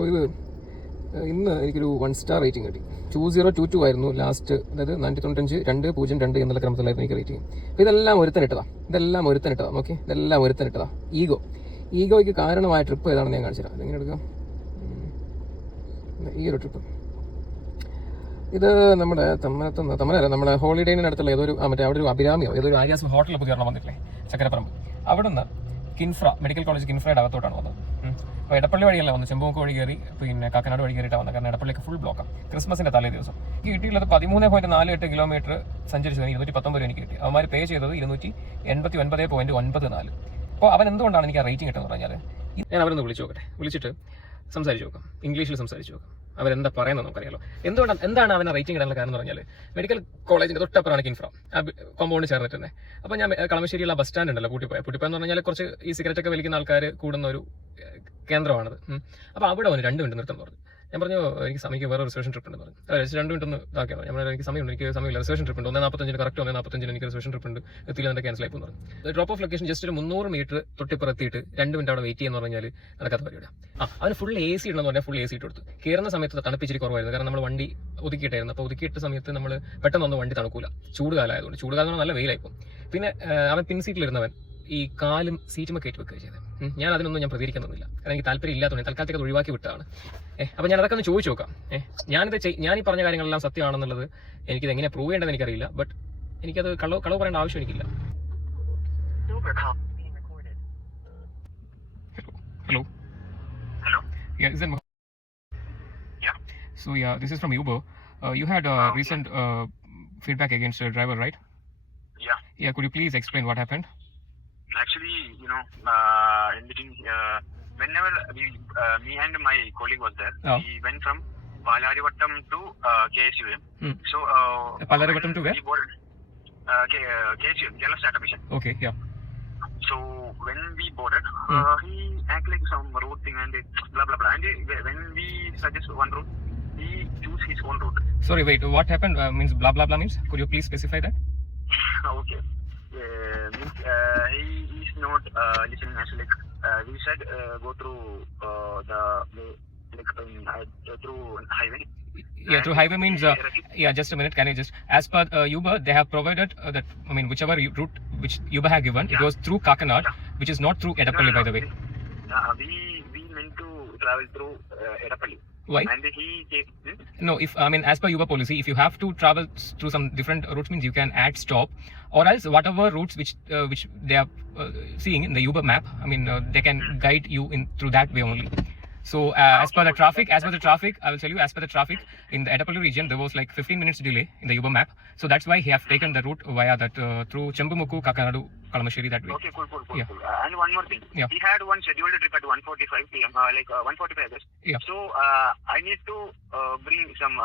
ഇത് ഇന്ന് എനിക്കൊരു 1 സ്റ്റാർ റേറ്റിംഗ് കിട്ടി. 2022 ആയിരുന്നു ലാസ്റ്റ്, അതായത് 495.202 എന്നുള്ള ക്രമത്തിലായിരുന്നു എനിക്ക് റേറ്റിംഗ്. അപ്പോൾ ഇതെല്ലാം ഒരുത്തനിട്ടതാണ്. ഓക്കെ, ഇതെല്ലാം ഒരുത്തനിട്ടതാണ്. ഈഗോയ്ക്ക് കാരണമായ ട്രിപ്പ് ഏതാണെന്ന് ഞാൻ കാണിച്ചു തരാം. എങ്ങനെ എടുക്കാം? ഈ ഒരു ട്രിപ്പ് ഇത് നമ്മുടെ തമ്മനല്ല, നമ്മുടെ ഹോളിഡേയിന് അടുത്തുള്ള ഏതൊരു മറ്റേ അവിടെ ഒരു അഭിരാമിയോ ഏതൊരു ആര്യാസ് ഹോട്ടലിൽ ഇപ്പോൾ കയറണം വന്നിട്ടില്ലേ, ചക്കരപ്പറമ്പ്. അവിടെ നിന്ന് കിൻഫ്ര മെഡിക്കൽ കോളേജ് കിൻഫ്രയുടെ അകത്തോട്ടാണ് വന്നത്. അപ്പോൾ എടപ്പള്ളി വഴിയല്ല വന്നത്, ചെമ്പൂക്ക് വഴി കയറി പിന്നെ കാക്കനാട് വഴി കയറിയിട്ടാണ് വന്നത്. കാരണം എടപ്പള്ളിക്ക് ഫുൾ ബ്ലോക്കാണ് ക്രിസ്മസിൻ്റെ തലേ ദിവസം. ഈ കിട്ടിയുള്ളത് 13.48 കിലോമീറ്റർ സഞ്ചരിച്ചത് 219 രൂപ എനിക്ക് കിട്ടി. അവന്മാർ പേ ചെയ്തത് 289.94. അപ്പോൾ അവൻ എന്തുകൊണ്ടാണ് എനിക്ക് ആ റേറ്റിംഗ് കിട്ടുന്നത് പറഞ്ഞാൽ, ഞാൻ അവരൊന്ന് വിളിച്ചു നോക്കട്ടെ, വിളിച്ചിട്ട് സംസാരിച്ച് നോക്കാം, ഇംഗ്ലീഷിൽ സംസാരിച്ച് നോക്കാം, അവരെന്താ പറയുന്നത് നമുക്കറിയാലോ. എന്താണ് അവനെ റേറ്റിംഗ് ഇടാനുള്ള കാരണം എന്ന് പറഞ്ഞാൽ, മെഡിക്കൽ കോളേജിന്റെ തൊട്ടപ്പുറമാണ് കിൻഫ്ര, കോമ്പൗണ്ട് ചേർന്നിട്ട് തന്നെ. അപ്പോൾ ഞാൻ കളമശ്ശേരിയുള്ള ബസ് സ്റ്റാൻഡ് ഉണ്ടല്ലോ, പൂട്ടിപ്പോയ എന്ന് പറഞ്ഞാൽ കുറച്ച് ഈ സിഗരറ്റ് ഒക്കെ വലിക്കുന്ന ആൾക്കാർ കൂടുന്ന ഒരു കേന്ദ്രമാണത്. അപ്പോൾ അവിടെ അവന് 2 മിനിറ്റ് നിർത്തം പറഞ്ഞു. ഞാൻ പറഞ്ഞു എനിക്ക് വേറെ റിസർവേഷൻ ട്രിപ്പ് ഉണ്ട് പറഞ്ഞു. 2 മിനിറ്റ് ഒന്ന് ഇതാക്കിയാൽ ഞാൻ എനിക്ക് സമയമില്ല, റിസർവേഷൻ ട്രിപ്പ് ഉണ്ട്, 1:45 കറക്റ്റ് 1:45 എനിക്ക് റിസർവേഷൻ ട്രിപ്പ് ഉണ്ട്, എത്തിയില്ല എൻ്റെ ക്യാൻസൽ ആയി പറഞ്ഞു. ഡ്രോപ്പ് ഓഫ് ലൊക്കേഷൻ ജസ്റ്റ് ഒരു 300 മീറ്റർ തൊട്ടിപ്പുറത്തിയിട്ട് 2 മിനിറ്റ് അവിടെ വെയിറ്റ് ചെയ്യുന്ന പറഞ്ഞാൽ നടക്കാത്ത പരിപാടിയാണ്. അവന് ഫുൾ AC ഇടണമെന്ന് പറഞ്ഞാൽ ഫുൾ AC ഇട്ട് കൊടുത്തു. കയറുന്ന സമയത്ത് തണുപ്പിച്ചിരി കുറവായിരുന്നു, കാരണം നമ്മൾ വണ്ടി ഒതുക്കിയിട്ടായിരുന്നു. അപ്പോൾ ഒതുക്കിയിട്ട സമയത്ത് നമ്മൾ പെട്ടെന്നൊന്നും വണ്ടി തണുക്കൂല, ചൂടുകാലമായതുകൊണ്ട്. ചൂടുകാലം നല്ല വെയിലായിപ്പോൾ. പിന്നെ അവൻ പിൻ സീറ്റിലിരുന്നവൻ ഈ കാലും സീറ്റുമ കയറ്റി വെക്കുക ചെയ്തത്. ഞാൻ അതിനൊന്നും ഞാൻ പ്രതികരിക്കുന്നില്ല, കാരണം എനിക്ക് താല്പര്യം ഇല്ലാത്തതുകൊണ്ട് തൽക്കാലത്തേക്ക് അത് ഒഴിവാക്കി വിട്ടതാണ്. അപ്പോൾ ഞാൻ അതൊക്കെ ഒന്ന് ചോദിച്ചു നോക്കാം. ഞാൻ ഈ പറഞ്ഞ കാര്യങ്ങളെല്ലാം സത്യമാണെന്നുള്ളത് എനിക്കിത് എങ്ങനെ പ്രൂവ് ചെയ്യേണ്ടതെന്ന് എനിക്കറിയില്ല. ബട്ട് എനിക്കത് കളവ് പറയേണ്ട ആവശ്യം എനിക്കില്ല. Hello. Yeah, is that Mohammed? Yeah. So yeah, this is from Uber. You had recent feedback against the driver, right? Yeah. Yeah, could you please explain what happened? Actually, in between, whenever me and my colleague was there, we went from Palarivattam to KSUM. So Palarivattam to where? We boarded KSUM, Kerala Startup Mission. Okay, yeah. So when we boarded, he acted like some road thing and blah blah blah. And when we suggest one route, he choose his own route. Sorry, wait. What happened? Means blah blah blah means? Could you please specify that? Okay. Means he is not listening. Actually, we said go through through highway. Yeah, through highway means yeah. Just a minute. Can I just, as per Uber, they have provided that. I mean, whichever route which Uber have given, it goes through Kakanad, which is not through Edapalli, by the way. We meant to travel through Edapalli. Why? And he gave. No, if as per Uber policy, if you have to travel through some different routes, means you can add stop, or else whatever routes which they are seeing in the Uber map, they can guide you in through that way only. So as per the traffic, I will tell you, as per the traffic in the Edapalli region, there was like 15 minutes delay in the Uber map. So that's why he have taken the route via that through Chembumuku, Kakanadu, Kalamasheri, that way. Okay, cool. Yeah. And one more thing. Yeah. He had one scheduled trip at 1:45 p.m. 1:45 August. Yeah. So I need to bring some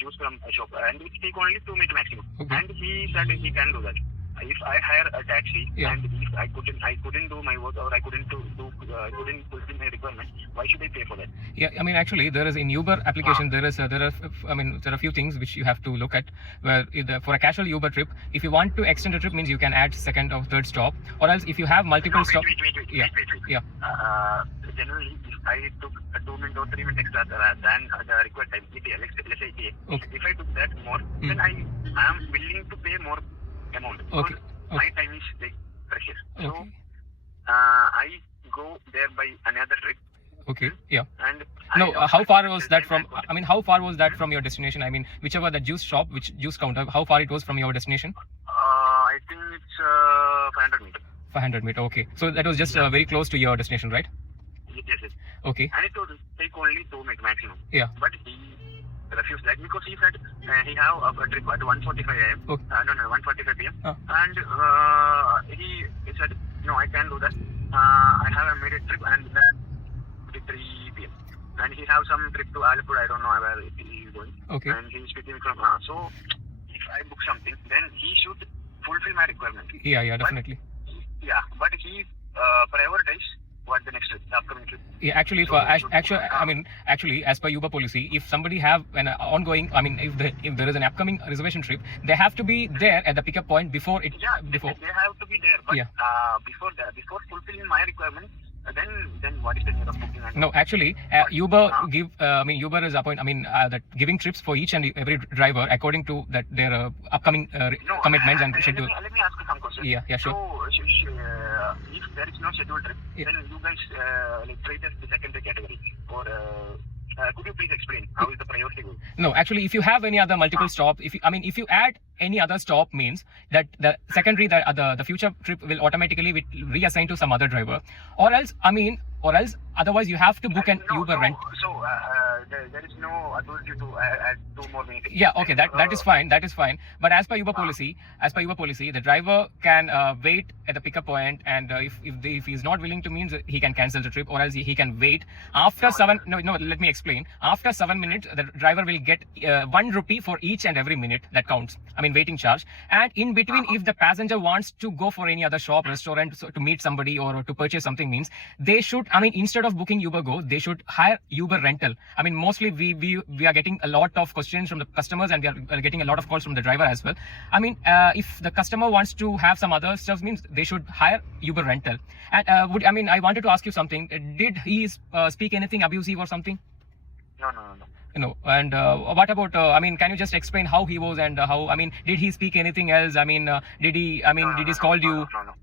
juice from a shop, and it take only 2 minutes maximum. Okay. And he said he can do that. If I hire a taxi, and if I couldn't do my work, or I couldn't fulfill my requirement, why should I pay for that? Yeah, actually there is in Uber application there are few things which you have to look at, where for a casual Uber trip, if you want to extend a trip, means you can add second or third stop, or else if you have multiple stop. Wait. Yeah. Generally, if I took a 2 minute or 3 minute extra than the required time, let's say ETA, okay. If I took that more, then I am willing to pay more amount. Okay. My time is like precious. So Okay. I go there by another trip. Okay. Yeah. And No, how far was that from? How far was that from your destination? Whichever the juice shop, which juice counter, how far it was from your destination? I think it's 500 meters. 500 meter. Okay. So that was just very close to your destination, right? Yes. Okay. And it would take only 2 minutes maximum. Yeah. But he refused that because he said he have a trip at 1:45 a.m. Okay. 1:45 p.m. And he said no, I can't do that. I have a immediate trip and then 3 p.m. And he have some trip to Alipur. I don't know where he is going. Okay. And he is speaking from. So if I book something, then he should fulfill my requirement. Yeah, definitely. But he prioritize what the next trip, the upcoming trip. Yeah, actually, actually, as per Uber policy, if somebody have an ongoing, if there is an upcoming reservation trip, they have to be there at the pickup point before it. They have to be there. But Yeah. before fulfilling my requirement, then what is the need of booking? And No, actually, Uber Uber is that giving trips for each and every driver according to that their upcoming commitments and schedule. Let me ask you some questions. Yeah, sure. So, if there is no scheduled trip, Yeah. then you guys treat as the secondary category. Or could you please explain how is the priority going? No, actually, if you have any other multiple stop, if you add any other stop, means that the secondary, the future trip will automatically be reassigned to some other driver, or else otherwise you have to book an Uber rent. So there is no ability to add 2 more minutes. Yeah, okay, that is fine. But as per Uber policy, the driver can wait at the pickup point, and if he is not willing to, means he can cancel the trip, or else he can wait after 7. No, let me explain. After 7 minutes, the driver will get 1 rupee for each and every minute that counts. Waiting charge. And in between, if the passenger wants to go for any other shop, restaurant, to meet somebody or to purchase something, means they should, instead of booking Uber Go, they should hire Uber rental. Mostly we are getting a lot of questions from the customers, and we are getting a lot of calls from the driver as well. If the customer wants to have some other stuff, means they should hire Uber rental. And I wanted to ask you something. Did he speak anything abusive or something? No. No. And what about, can you just explain how he was, and how, did he speak anything else? Did he scold you? No.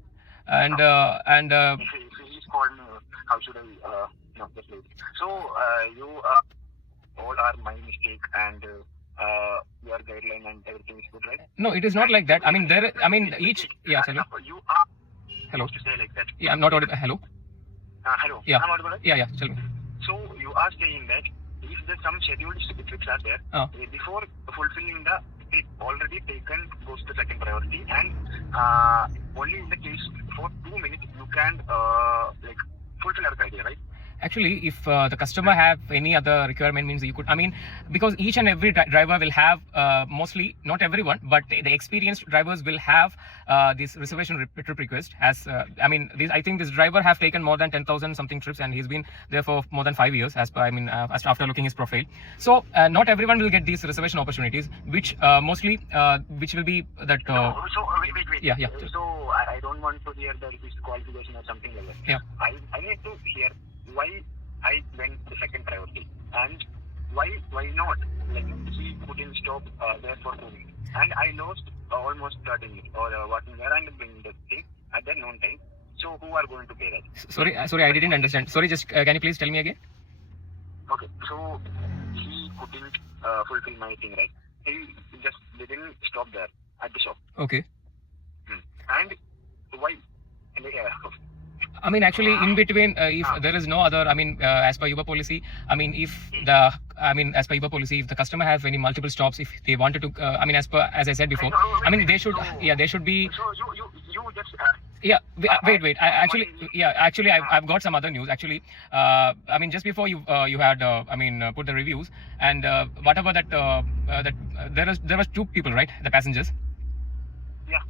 And If he's called me, how should I? No, just leave it. So you all are my mistake, and your guideline and everything is good, right? no, it is not like that. Each. Yeah, hello. You are Hello. supposed to say like that. Yeah, I'm not audible. Hello. Hello. Yeah. I'm audible, right? Yeah, tell me. So you are saying that if there's some scheduled trips are there, before fulfilling the trip already taken goes to second priority, and only in the case for 2 minutes you can fulfill our criteria, right? Actually, if the customer have any other requirement, means you could, because each and every driver will have, mostly, not everyone, but the experienced drivers will have this reservation trip request. As I think this driver have taken more than 10,000 something trips, and he's been there for more than 5 years, as after looking his profile. So not everyone will get these reservation opportunities, which mostly which will be that. So wait. Yeah. So I don't want to hear the disqualification or something like that. Yeah. I need to hear why I went the second priority, and why not? He couldn't stop there for 2 minutes, and I lost almost 30 minutes or what there and bring the thing at the known time. So who are going to pay that? Sorry, I didn't understand. Sorry, just can you please tell me again? Okay, so he couldn't fulfill my thing, right? He just didn't stop there at the shop. Okay. And why? Actually, in between, if there is no other, as per Uber policy, as per Uber policy, if the customer have any multiple stops, if they wanted to, as I said before, they should be. So you just. Yeah, wait. I've got some other news. Actually, just before you had, put the reviews, and whatever that there was 2 people, right? The passengers.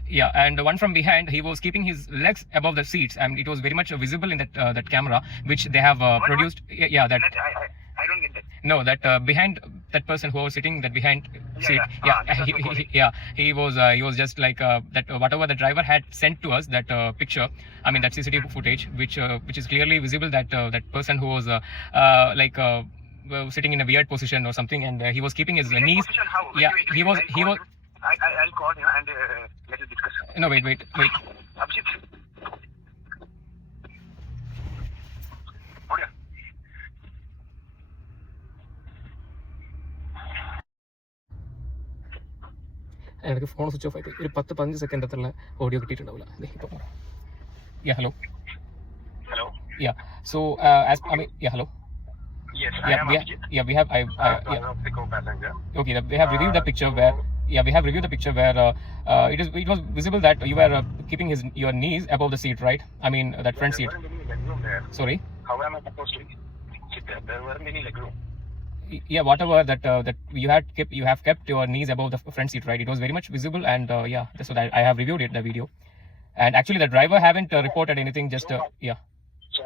Yeah, and one from behind, he was keeping his legs above the seats, and it was very much visible in that camera, which they have produced. Yeah, that. I don't get that. No, that behind that person who was sitting that behind seat. He was just like that. Whatever the driver had sent to us, that picture. That CCTV footage, which is clearly visible, that that person who was sitting in a weird position or something, and he was keeping his knees. Position, how? Yeah, Wait, he was. I'll call him and let's discuss. No, wait. Abhijit. Okay. എനിക്ക് phone switch off ആയി ഒരു 10-15 second അത്ര audio കിട്ടിയിട്ടുണ്ടാവില്ല. Hello. So hello. Yes, I am Abhijit. We have I'm a pickup passenger. Okay, we have reviewed the picture where it was visible that you were keeping your knees above the seat, right? That front seat. There weren't any legroom there. Sorry. How am I supposed to sit there? There weren't any legroom. Yeah, whatever that you have kept your knees above the front seat, right? It was very much visible, and so that I have reviewed the video, and actually the driver haven't reported anything. Just So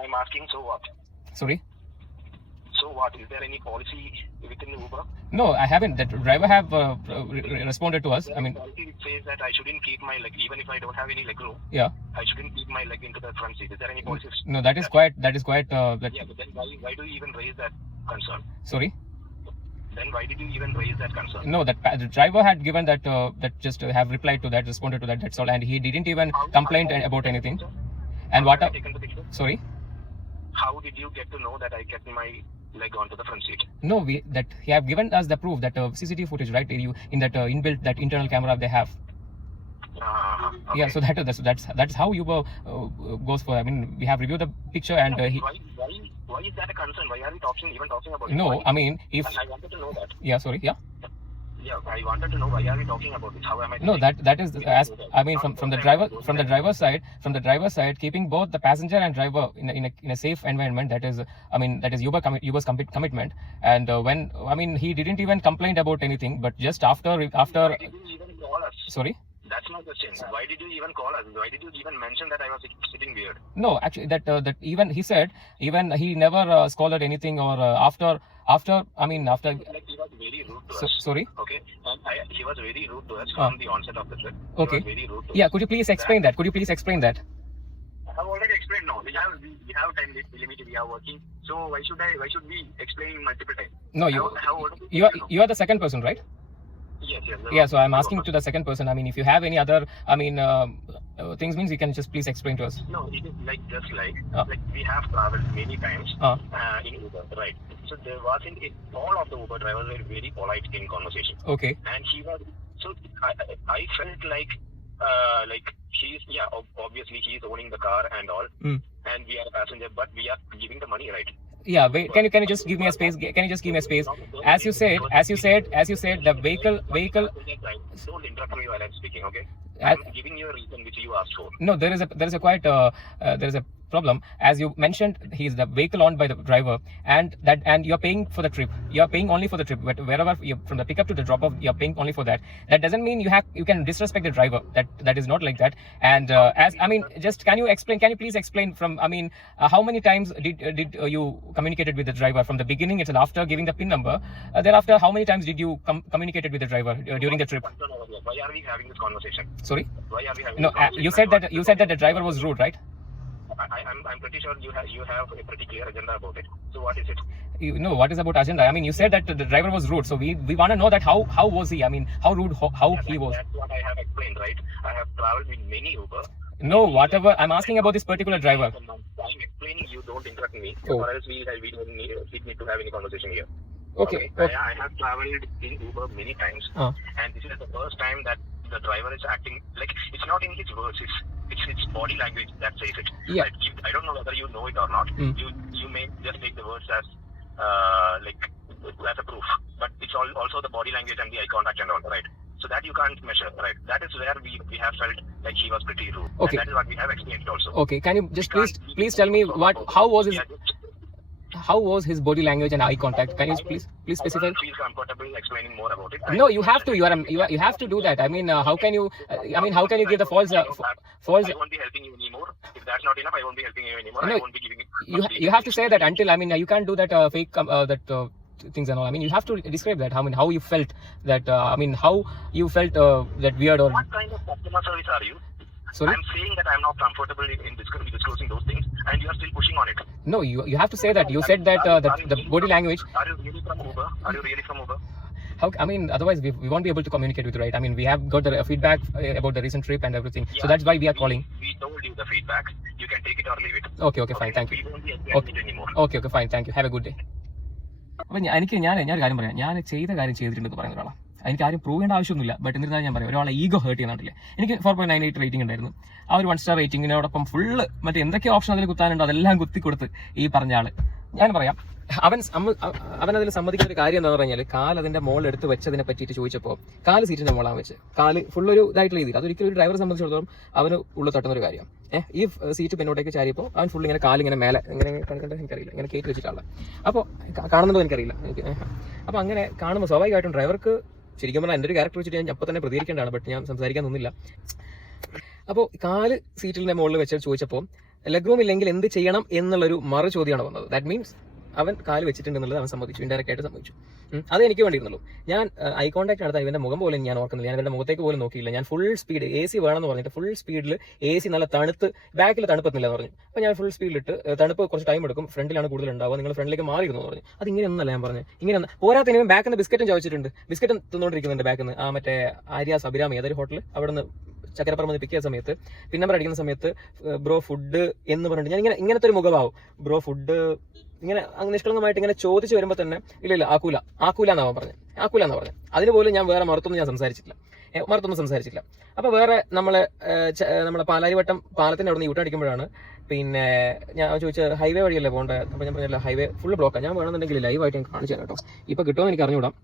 I'm asking, so what? Sorry. So So what? Is there any policy within the Uber? No, I haven't. That driver have responded to us. I mean, policy which says that I shouldn't keep my leg, even if I don't have any leg room. yeah. I shouldn't keep my leg into the front seat. Is there any policy? No, that is quite. That is quite. That, Yeah, but then why do you even raise that concern? sorry. Then why did you even raise that concern? No, that the driver had given that that just have replied to that, responded to that. That's all, and he didn't even complain about anything. And what? Have you taken the picture? Sorry. How did you get to know that I kept my leg onto the front seat? No, we that he have given us the proof that CCTV footage, right? You in that inbuilt that internal camera they have. Okay. Yeah, so that's how Uber goes for. I mean, we have reviewed the picture and he. Why is that a concern? Why are we even talking about it? No, Why? I mean, if I wanted to know that. yeah, sorry, yeah. Yeah, I wanted to know why are we talking about this? How am I? No, that is as I mean from the driver's side, keeping both the passenger and driver in a safe environment. That is Uber's commitment. And when I mean he didn't even complain about anything, but just after. Why did you even call us? Sorry. That's my question. Why did you even call us? Why did you even mention that I was sitting weird? No, actually, that even he said even he never scolded anything or after. I mean after. Like he was very rude to us. Sorry. Okay, and he was very rude to us from the onset of the trip. Okay. He was very rude to Yeah, us. could you please explain that? Could you please explain that? I have already explained now. We have time limit. We are working. So why should we explain multiple times? No, you are the second person, right? Yes. Yeah, so I'm asking to the second person. I mean, if you have any other, I mean, things means you can just please explain to us. No, it is like we have traveled many times in Uber, right? So there wasn't all of the Uber drivers were very polite in conversation. Okay. And he was so I felt like he's obviously he's owning the car and all, and we are a passenger, but we are giving the money, right? Yeah, wait, can you just give me a space? Can you just give me a space? As you said, the vehicle. Don't interrupt me while I'm speaking, okay? I'm giving you a reason which you asked for. No, there is a quite there is a problem. As you mentioned, he is the vehicle owned by the driver, and you're paying for the trip. You're paying only for the trip. But wherever you from the pickup to the drop off, you're paying only for that. That doesn't mean you can disrespect the driver. That is not like that. And as I mean, just can you please explain from? I mean, how many times did you communicated with the driver from the beginning until after giving the PIN number? Thereafter, how many times did you communicated with the driver during the trip? Why are we having this conversation? Sorry. Why are we having? No, you said that the driver was rude, right? I'm pretty sure you have a pretty clear agenda about it. So what is it? You know what is about agenda? I mean, you said that the driver was rude, so we want to know that how was he? I mean, how rude? How he was? That's what I have explained, right? I have traveled with many Uber. No, whatever. I'm asking about this particular driver. I'm explaining. You don't interrupt me, Oh. or else we don't need to have any conversation here. Okay. I have traveled in Uber many times, and this is the first time that the driver is acting like it's not in his words. It's body language that says it. Yeah. Like, I don't know whether you know it or not. You may just take the words as as a proof, but it's also the body language and the eye contact and all, right? So that you can't measure, right? That is where we have felt like he was pretty rude. Okay. And that is what we have experienced also. Okay. Can you just please tell me how was his body language and eye contact? Can you please specify? I don't feel comfortable explaining more about it. No, you have to. You have to do that. I mean, how can you? How can you give the false? I won't be helping you anymore. If that's not enough, I won't be helping you anymore. No, I won't be giving you. You have to say that until. I mean, you can't do that fake things and all. I mean, you have to describe that. How you felt that. How you felt that weird or. What kind of customer service are you? Sorry? I'm saying that I'm not comfortable in disclosing those things, and you are still pushing on it. No, you have to say that. You said that the body language. Are you really from Uber? How? I mean, otherwise we won't be able to communicate with you, right? I mean, we have got the feedback about the recent trip and everything, so that's why we are calling. We told you the feedback. You can take it or leave it. Okay, fine, thank you. We won't be expecting it anymore. Okay, fine, thank you. Have a good day. അപ്പോൾ ഞാൻ കാര്യം പറയാം. ഞാൻ ചെയ്ത കാര്യം ചെയ്തിട്ടുണ്ടെന്ന് പറയുന്ന ഒരാളാണ്. എനിക്ക് ആരും പ്രൂവ് ചെയ്യേണ്ട ആവശ്യമൊന്നുമില്ല. ബട്ട് എന്നിരുന്നാലും ഞാൻ പറയാം, ഒരാളെ ഈഗോ ഹേർട്ട് ചെയ്യുന്നുണ്ടല്ലേ. എനിക്ക് 4.98 റേറ്റിംഗ് ഉണ്ടായിരുന്നു. ആ ഒരു 1 സ്റ്റാർ റേറ്റിംഗിനോടൊപ്പം ഫുള്ള് മറ്റേ എന്തൊക്കെ ഓപ്ഷൻ അതിൽ കുത്താനുണ്ടോ അതെല്ലാം കുത്തി കൊടുത്ത് ഈ പറഞ്ഞ ആള്. ഞാൻ പറയാം, അവനതിൽ സമ്മതിക്കുന്ന ഒരു കാര്യം എന്താ പറഞ്ഞാൽ, കാല് അതിന്റെ മുകളിൽ എടുത്ത് വെച്ചതിനെ പറ്റിയിട്ട് ചോദിച്ചപ്പോൾ കാല് സീറ്റിന്റെ മുകളാണ് വെച്ച്, കാല് ഫുള്ളൊരു ഇതായിട്ടുള്ള രീതിയിൽ. അതൊരിക്കലും ഒരു ഡ്രൈവറെ സംബന്ധിച്ചിടത്തോളം അവന് ഉള്ളിൽ തട്ടുന്ന ഒരു കാര്യം. ഈ സീറ്റ് പിന്നോട്ടേക്ക് ചാരിയപ്പോൾ അവൻ ഫുൾ ഇങ്ങനെ കാലിങ്ങനെ മേലെ ഇങ്ങനെ കണ്ടിട്ട് എനിക്കറിയില്ല, ഇങ്ങനെ കയറ്റി വെച്ചിട്ടുള്ള. അപ്പോൾ കാണുന്നതോ എനിക്കറിയില്ല. അപ്പോൾ അങ്ങനെ കാണുമ്പോൾ സ്വാഭാവികമായിട്ടും ഡ്രൈവർക്ക് ശരിക്കും പറഞ്ഞാൽ എൻ്റെ ഒരു ക്യാരക്ടർ വെച്ചിട്ട് ഞാൻ അപ്പോൾ തന്നെ പ്രതികരിക്കേണ്ടതാണ്. ബട്ട് ഞാൻ സംസാരിക്കാൻ നിന്നില്ല. അപ്പോൾ കാല് സീറ്റിന്റെ മുകളിൽ വെച്ച് ചോദിച്ചപ്പോൾ ലെഗ് റൂം ഇല്ലെങ്കിൽ എന്ത് ചെയ്യണം എന്നുള്ളൊരു മറു ചോദ്യമാണ് വന്നത്. ദാറ്റ് മീൻസ് അവൻ കാല് വെച്ചിട്ടുണ്ടെന്നുള്ളത് അവൻ സമ്മതിച്ചു, ഇൻഡയറക്റ്റ് ആയിട്ട് സമ്മതിച്ചു. അത് എനിക്ക് വേണ്ടിയിരുന്നുള്ളൂ. ഞാൻ ഐ കോൺടാക്ട് നടത്താൻ ഇവന്റെ മുഖം പോലും ഞാൻ ഓർക്കുന്നില്ല, ഞാൻ ഇവന്റെ മുഖത്തേക്ക് പോലും നോക്കിയില്ല. ഞാൻ ഫുൾ സ്പീഡ് AC വേണമെന്ന് പറഞ്ഞിട്ട് ഫുൾ സ്പീഡിൽ AC നല്ല തണുത്ത് ബാക്കിൽ തണുപ്പെന്നില്ല എന്ന് പറഞ്ഞു. അപ്പോൾ ഞാൻ ഫുൾ സ്പീഡിലിട്ട് തണുപ്പ് കുറച്ച് ടൈം എടുക്കും, ഫ്രണ്ടിലാണ് കൂടുതൽ ഉണ്ടാവുക, നിങ്ങൾ ഫ്രണ്ടിലേക്ക് മാറിയിരുന്നു എന്ന് പറഞ്ഞു. അത് ഇങ്ങനെയൊന്നല്ല ഞാൻ പറഞ്ഞു, ഇങ്ങനെ പോരാത്തതിന് ബാക്കിൽ നിന്ന് ബിസ്ക്കറ്റും ചോദിച്ചിട്ടുണ്ട്, ബിസ്ക്കറ്റും തിന്നുകൊണ്ടിരിക്കുന്നുണ്ട് ബാക്കിൽ നിന്ന്. ആ മറ്റേ ആര്യാസ് അഭിരാമി ഏതൊരു ഹോട്ടൽ അവിടെ നിന്ന് ചക്കരപ്പുറം പിക്ക് ചെയ്യുന്ന സമയത്ത് പിന്നെ നമ്പർ അടിക്കുന്ന സമയത്ത് ബ്രോ ഫുഡ് എന്ന് പറഞ്ഞിട്ട് ഞാൻ ഇങ്ങനത്തെ ഒരു മുഖമാവും, ബ്രോ ഫുഡ് ഇങ്ങനെ നിഷ്കളങ്കമായിട്ട് ഇങ്ങനെ ചോദിച്ചു വരുമ്പോൾ തന്നെ ഇല്ല ആക്കൂല എന്നാ പറഞ്ഞത്. അതിന് പോലും ഞാൻ വേറെ മറുത്തൊന്നും സംസാരിച്ചില്ല. അപ്പോൾ വേറെ നമ്മളെ പാലാരിവട്ടം പാലത്തിൻ്റെ അവിടെ നിന്ന് യൂട്ടേൺ അടിക്കുമ്പോഴാണ് പിന്നെ ഞാൻ ചോദിച്ച ഹൈവേ വഴിയല്ലേ പോകേണ്ടത്. അപ്പോൾ ഞാൻ പറഞ്ഞില്ല ഹൈവേ ഫുൾ ബ്ലോക്കാണ്, ഞാൻ വേണമെന്നുണ്ടെങ്കിൽ ലൈവായിട്ട് ഞാൻ കാണിച്ചു തരാം കേട്ടോ. ഇപ്പോൾ കിട്ടുമെന്ന് എനിക്ക് അറിഞ്ഞുകൂടാം.